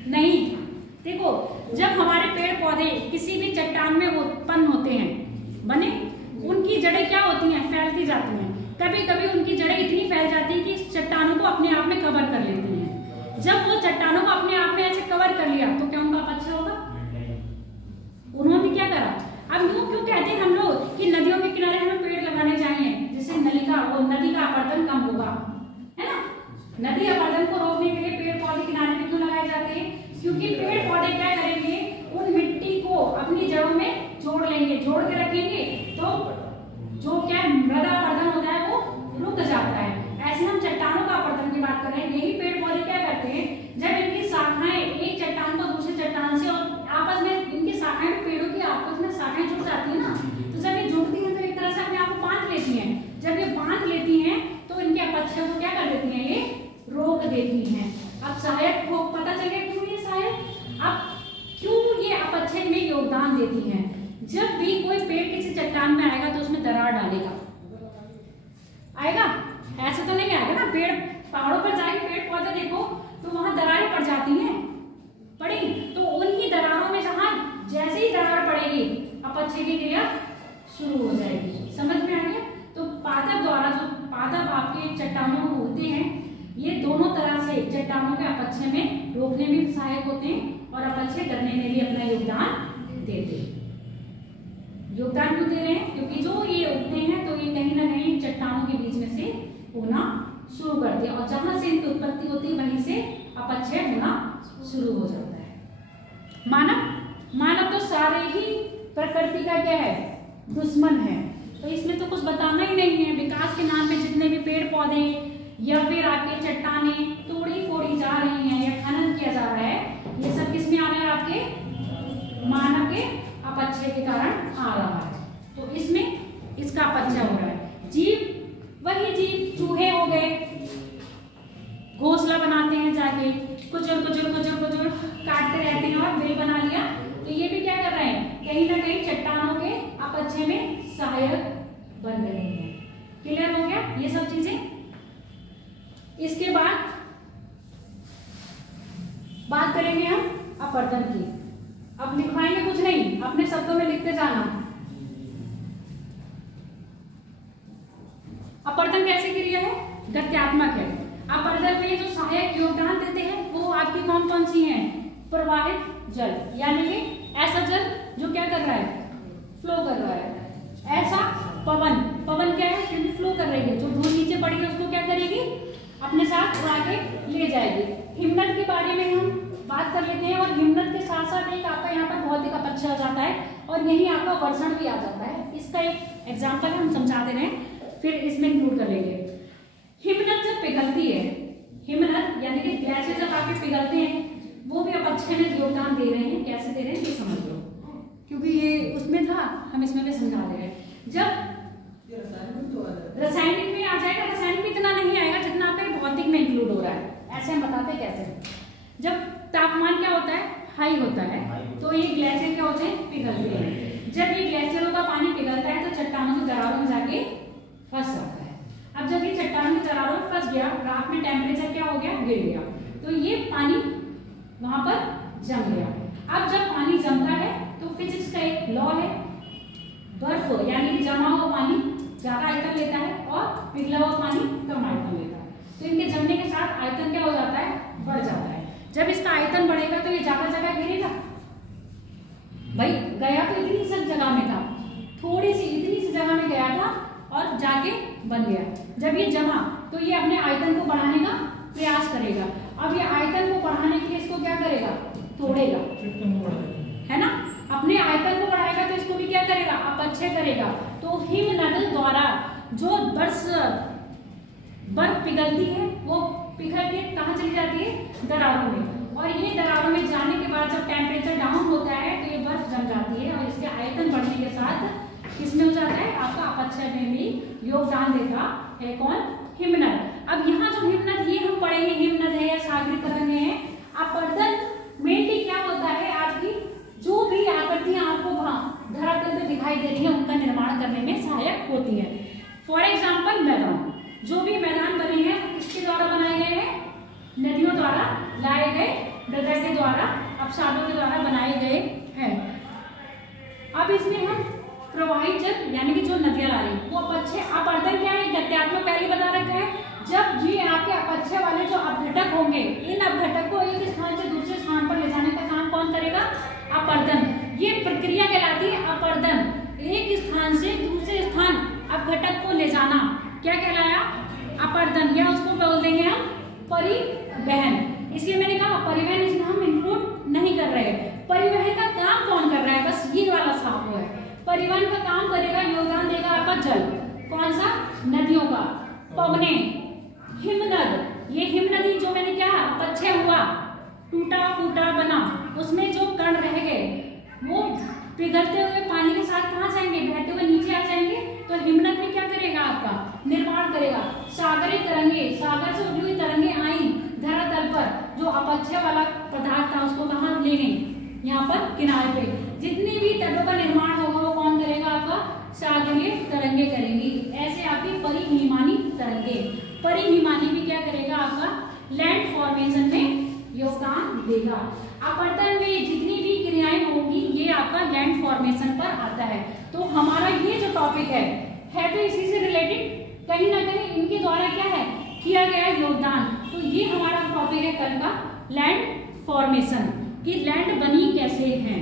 नहीं देखो, जब हमारे पेड़ पौधे किसी भी चट्टान में उत्पन्न होते हैं बने, उनकी जड़ें क्या होती हैं, फैलती जाती हैं। कभी कभी उनकी जड़ें इतनी फैल जाती है कि इस चट्टानों को अपने आप में कवर कर लेती हैं। जब वो चट्टानों को अपने आप में ऐसे कवर कर लिया तो क्या उनका अपक्षय होगा? उन्होंने क्या करा? अब यूं क्यों कहते हैं हम लोग कि नदियों के किनारे हमें पेड़ लगाने चाहिए, जिससे नदी का अपरदन कम होगा, है ना। नदी अपरदन को रोकने के लिए पेड़ पौधे किनारे में क्यों लगाए जाते हैं? क्योंकि पेड़ पौधे क्या करेंगे, उन मिट्टी को अपनी जड़ों में जोड़ लेंगे, जोड़ के रखेंगे, तो जो क्या मृदा अपरदन होता है वो रुक जाता है। ऐसे हम चट्टानों का अपरदन की बात कर रहे हैं। यही पेड़ पौधे क्या करते हैं, जब इनकी शाखाएं एक चट्टान को दूसरी चट्टान से और आपस में इनकी शाखाएं, पेड़ों की आपस में शाखाएं जुड़ जाती है ना, तो जब ये जुड़ती हैं तो एक तरह से अपने आप को बांध लेती हैं। जब ये बांध लेती हैं तो इनके अपक्षय को क्या कर देती हैं, ये रोक देती हैं। अब सहायक को पता चल गया क्यों ये सहायक, अब क्यों ये अपक्षय में योगदान देती हैं। जब भी कोई पेड़ किसी चट्टान में आएगा तो उसमें दरार डालेगा, आएगा? ऐसे तो नहीं आएगा ना। पेड़ पहाड़ों पर जाके पेड़ पौधे देखो तो वहां दरारें पड़ जाती हैं, पड़ेगी, तो उन्हीं दरारों में जहां जैसे ही दरार पड़ेगी अपक्षय की क्रिया शुरू हो जाएगी। समझ में आ गया? तो पादप द्वारा जो पादप आपके चट्टानों को होते हैं, ये दोनों तरह से चट्टानों के अपक्षय में रोकने में भी सहायक होते हैं और अपक्षय करने में भी अपना योगदान देते हैं। योगदान क्यों दे रहे हैं? क्योंकि जो ये उगते हैं तो ये कहीं ना कहीं चट्टानों के बीच में से होना शुरू करते हैं, और जहां से इनकी उत्पत्ति होती है वहीं से अपक्षय होना शुरू हो जाता है। मानव तो सारे ही प्रकृति का क्या है, दुश्मन है। तो इसमें तो कुछ बताना ही नहीं है। विकास के नाम पे जितने भी पेड़ पौधे या फिर आपके चट्टाने तोड़ी फोड़ी जा रही हैं या खनन किया जा रहा है, ये सब किस में आ रहा है, आपके मानव के अपक्षय के कारण आ रहा है। तो इसमें इसका अपक्षय हो रहा है। जीव, वही जीव चूहे हो गए, घोंसला बनाते हैं जाके, कुचुर काटते रहते हैं और बिल बना लिया, तो ये भी क्या कर रहे हैं, कहीं ना कहीं चट्टानों के अपक्षय में सहायक बन रहे हैं। क्लियर हो गया ये सब चीजें? इसके बाद बात करेंगे हम अपरदन की। अब लिखवाएंगे कुछ नहीं, अपने शब्दों में लिखते जाना। अपरदन कैसी क्रिया है, गत्यात्मक है। अपरदन में जो सहायक योगदान देते हैं वो आपकी कौन कौन सी हैं, प्रवाहित जल, यानी कि ऐसा जल जो क्या कर रहा है, फ्लो कर रहा है। ऐसा पवन, पवन क्या है, क्योंकि फ्लो कर रही है, जो धूल नीचे पड़ी है उसको क्या करेगी, अपने साथ उड़ा के ले जाएगी। हिमनद के बारे में हम बात कर लेते हैं, और हिमनद के साथ साथ एक आपका यहाँ पर भौतिक अपक्षय आ जाता है, और यही आपका वर्षण भी आ जाता है। इसका एक एग्जाम्पल हम समझा दे रहे हैं, फिर इसमें इंक्लूड कर लेंगे। हिमनद जब पिघलती है, हिमनद यानी कि ग्लेशियर जब आपके पिघलते हैं, वो भी अपक्षय में योगदान दे रहे हैं। कैसे दे रहे हैं ये समझ लो, क्योंकि ये उसमें था, हम इसमें भी समझा दे रहे हैं। जब रासायनिक में आ जाएगा, रासायनिक में इतना नहीं आएगा जितना आपका भौतिक में इंक्लूड हो रहा है। ऐसे हम बताते कैसे, जब तापमान क्या होता है, हाई होता है, तो ये ग्लेशियर क्या होते हैं, पिघलते हैं। जब ये ग्लेशियरों का पानी पिघलता है तो चट्टानों की दरारों में जाके फंस जाता है। अब जब ये चट्टान की दरारों में फंस गया, रात में टेम्परेचर क्या हो गया, गिर गया, तो ये पानी वहां पर जम गया। अब जब पानी जमता है तो फिजिक्स का एक लॉ है, बर्फ यानी कि जमा हुआ पानी ज्यादा आयतन लेता है और पिघला हुआ पानी कम आयतन लेता है। तो इनके जमने के साथ आयतन क्या हो जाता है, बढ़ जाता है। जब इसका आयतन बढ़ेगा तो ये ज्यादा जगह घेरेगा। भाई गया तो इतनी सी जगह में था, थोड़ी सी इतनी सी जगह में गया था और जाके बन गया। जब ये जमा तो ये अपने आयतन को बढ़ाने का प्रयास करेगा। अब ये आयतन को बढ़ाने के लिए इसको क्या करेगा, तोड़ेगा, है ना। अपने आयतन को बढ़ाएगा तो इसको भी क्या करेगा, अपक्षय करेगा। तो हिमनद द्वारा जो बर्फ पिघलती है वो पिघल के कहाँ चली जाती है, दरारों में। और ये दरारों में जाने के बाद जब टेम्परेचर डाउन होता है तो ये बर्फ जम जाती है और इसके आयतन बढ़ने के साथ किसमें हो जाता है, आपका अपक्षय में भी योगदान देता है कौन, हिमनद। अब यहाँ जो हिमनद ये हम पढ़ेंगे हिमनद है या सागरिक तरंगें है। अपरदन मेनली क्या होता है, आपकी जो भी आकृतियां आपको धरातल पे दिखाई दे रही है उनका निर्माण करने में सहायक होती है। फॉर एग्जाम्पल मैदान, जो भी मैदान बने हैं किसके द्वारा बनाए गए हैं, नदियों द्वारा लाए गए मृदा के द्वारा, अपसादों के द्वारा बनाए गए हैं। अब इसमें हम प्रवाहित जल यानी कि जो नदियां ला रही हैं वो अपक्षय अपरदन क्या है, गत्यात्मक पहले बता रखा है। जब ये आपके अपक्षय वाले जो अपघटक होंगे, इन अपघटक को एक स्थान से दूसरे स्थान पर ले जाने का काम कौन करेगा, अपरदन। ये प्रक्रिया कहलाती है अपरदन। एक स्थान से दूसरे स्थान अपघटक को ले जाना क्या कहलाया, अपरदन, या उसको बोल देंगे हम परिवहन। इसलिए मैंने कहा परिवहन इसमें हम इंक्लूड नहीं कर रहे हैं। परिवहन का काम कौन कर रहा है, बस ये वाला साफ हुआ है। परिवहन का काम करेगा, योगदान देगा आपका जल, कौन सा, नदियों का, पवने, हिमनद। ये हिमनदी जो मैंने क्या अपक्षय हुआ, टूटा फूटा बना, उसमें जो कण रह गए वो पिघलते हुए पानी के साथ कहाँ जाएंगे, बहते हुए नीचे आ जाएंगे। तो हिमनद में क्या करेगा, आपका निर्माण करेगा। सागरिक तरंगे, सागर से उठी हुई तरंगे आई धरातल पर, जो अपक्षय वाला पदार्थ था उसको कहाँ ले गई, यहाँ पर किनारे पे। जितनी भी तटों का निर्माण होगा वो कौन करेगा, आपका सागरीय तरंगे करेंगी। ऐसे आपकी परिहिमानी तरंगे, परिहिमानी भी क्या करेगा, आपका लैंड फॉर्मेशन में योगदान देगा। अपरदन में जितनी भी क्रियाएं होंगी ये आपका लैंड फॉर्मेशन पर आता है। तो हमारा ये जो टॉपिक है तो इसी से रिलेटेड कहीं ना कहीं इनके द्वारा क्या है किया गया योगदान। तो ये हमारा टॉपिक है कल का, लैंड फॉर्मेशन, कि लैंड बनी कैसे है,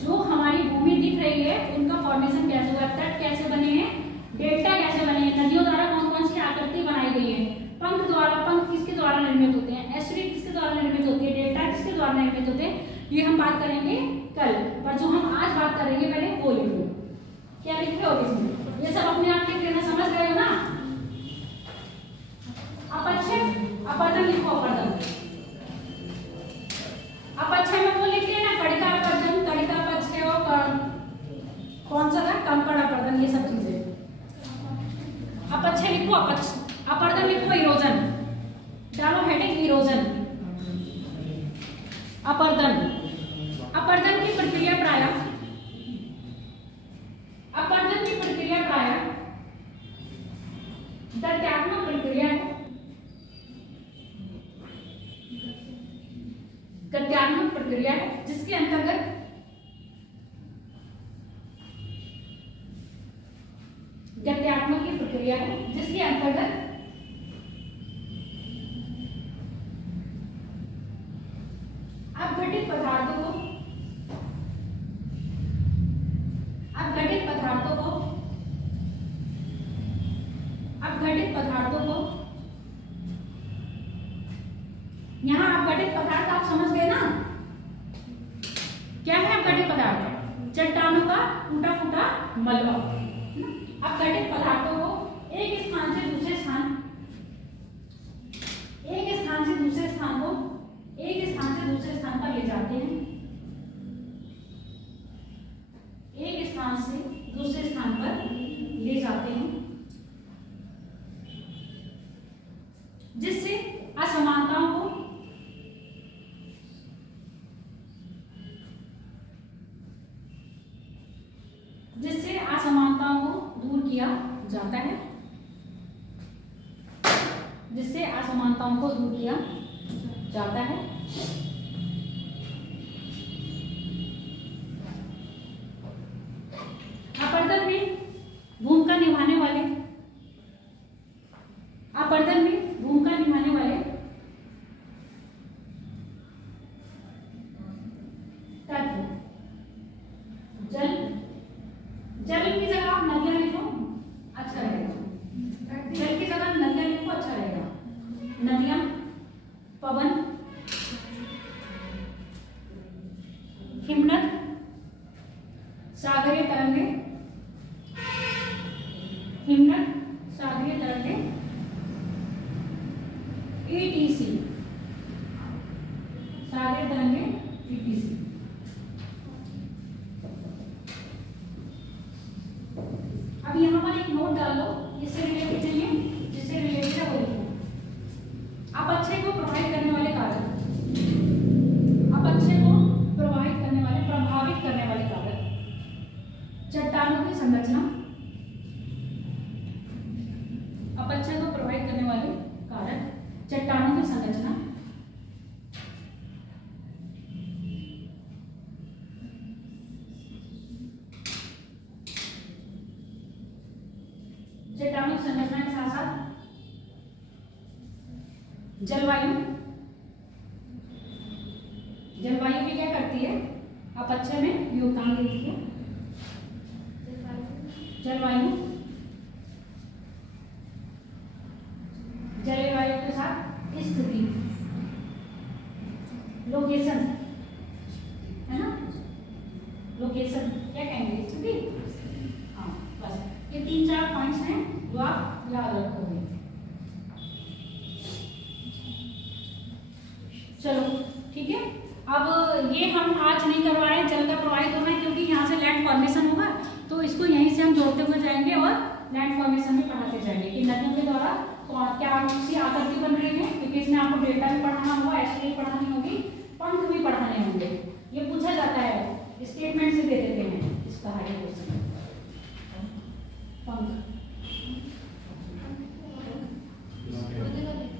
जो हमारी भूमि दिख रही है उनका फॉर्मेशन कैसे हुआ, तट कैसे बने हैं, डेल्टा कैसे बने हैं, नदियों द्वारा कौन कौन सी आकृति बनाई गई है, पंख द्वारा, पंख किसके द्वारा निर्मित होते हैं, एस्ट्री किसके द्वारा निर्मित होती है, डेल्टा किसके द्वारा निर्मित होते हैं, ये हम बात करेंगे कल। पर जो हम आज बात करेंगे पहले वो लिखो, क्या लिखे हो इसमें, ये सब अपने आप लिख लेना, समझ गए हो ना। अपक्षय अपरदन लिखो, अपरदन अपक्षय में वो लिख लेना, कणिका अपरदन, कणिका अपक्षय और कौन सा था, कंकड़ अपरदन, ये सब चीजें। अपक्षय लिखो, अपरदन लिखो, इरोजन डालो, हेडिंग इरोजन। अपरदन, अपरदन की प्रक्रिया प्रायः, अपरदन की प्रक्रिया प्रायः गत्यात्मक प्रक्रिया है, गत्यात्मक प्रक्रिया है जिसके अंतर्गत गत्यात्मक की प्रक्रिया है जिसके अंतर्गत अपघटित पदार्थों को यहाँ अपघटित पदार्थ आप समझ गए ना, क्या है अपघटित पदार्थ, चट्टानों का टूटा फूटा मलबा। अपघटित पदार्थों को एक स्थान से दूसरे स्थान पर ले जाते हैं, एक स्थान से दूसरे स्थान पर ले जाते हैं, जिससे असमानताओं को दूर किया जाता है, जिससे असमानताओं को दूर किया जाता है। अपरदन में भूमिका निभाने वाले, अपरदन में भूमिका निभाने वाले तत्व, जल की जगह हिमनद, सागरीय तरंगे, हिमनद, सागरीय तरंगे, ETC, सागरीय तरंगे, ETC। अब यहाँ पर एक नोट डालो, इससे रिलेटेड चाहिए, जिससे रिलेटेड है वो लिखो। अपक्षय को प्रभावित करने वाले कारक, अपक्षय को प्रभावित करने वाले, प्रभावित करने वाले कारक, चट्टानों की संरचना, अपक्षय को प्रभावित करने वाले कारक, चट्टानों की संरचना, चट्टानों की संरचना के साथ साथ जलवायु, जलवायु भी क्या करती है, अपक्षय में योगदान देती है। जलवायु, जलवायु के साथ स्थिति, लोकेशन, है ना, लोकेशन क्या कहेंगे, स्थिति। हाँ बस ये 3-4 पॉइंट्स हैं जो आप याद रखोगे। चलो ठीक है, अब ये हम आज नहीं करवा रहे हैं, जल का प्रवाहित होना है, क्योंकि यहाँ से लैंड फॉर्मेशन होगा, तो इसको यहीं से हम जोड़ते हुए जाएंगे और लैंड फॉर्मेशन भी पढ़ाते जाएंगे कि नदियों के द्वारा क्या सी आकृति बन रही है, क्योंकि इसमें आपको डेल्टा भी पढ़ाना होगा, एस्ट्री पढ़ानी होगी, पंख भी पढ़ाने होंगे। ये पूछा जाता है, स्टेटमेंट से दे देते हैं इसका हाई क्वेश्चन। पंख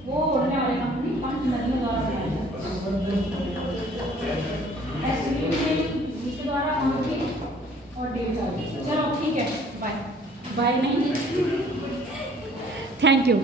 वो उड़ने वाले कंपनी, पंख नदियों द्वारा बनाया जाता है, इसके द्वारा पंख भी और डेल्टा भी। चलो ठीक है, बाय बाय नहीं, थैंक यू।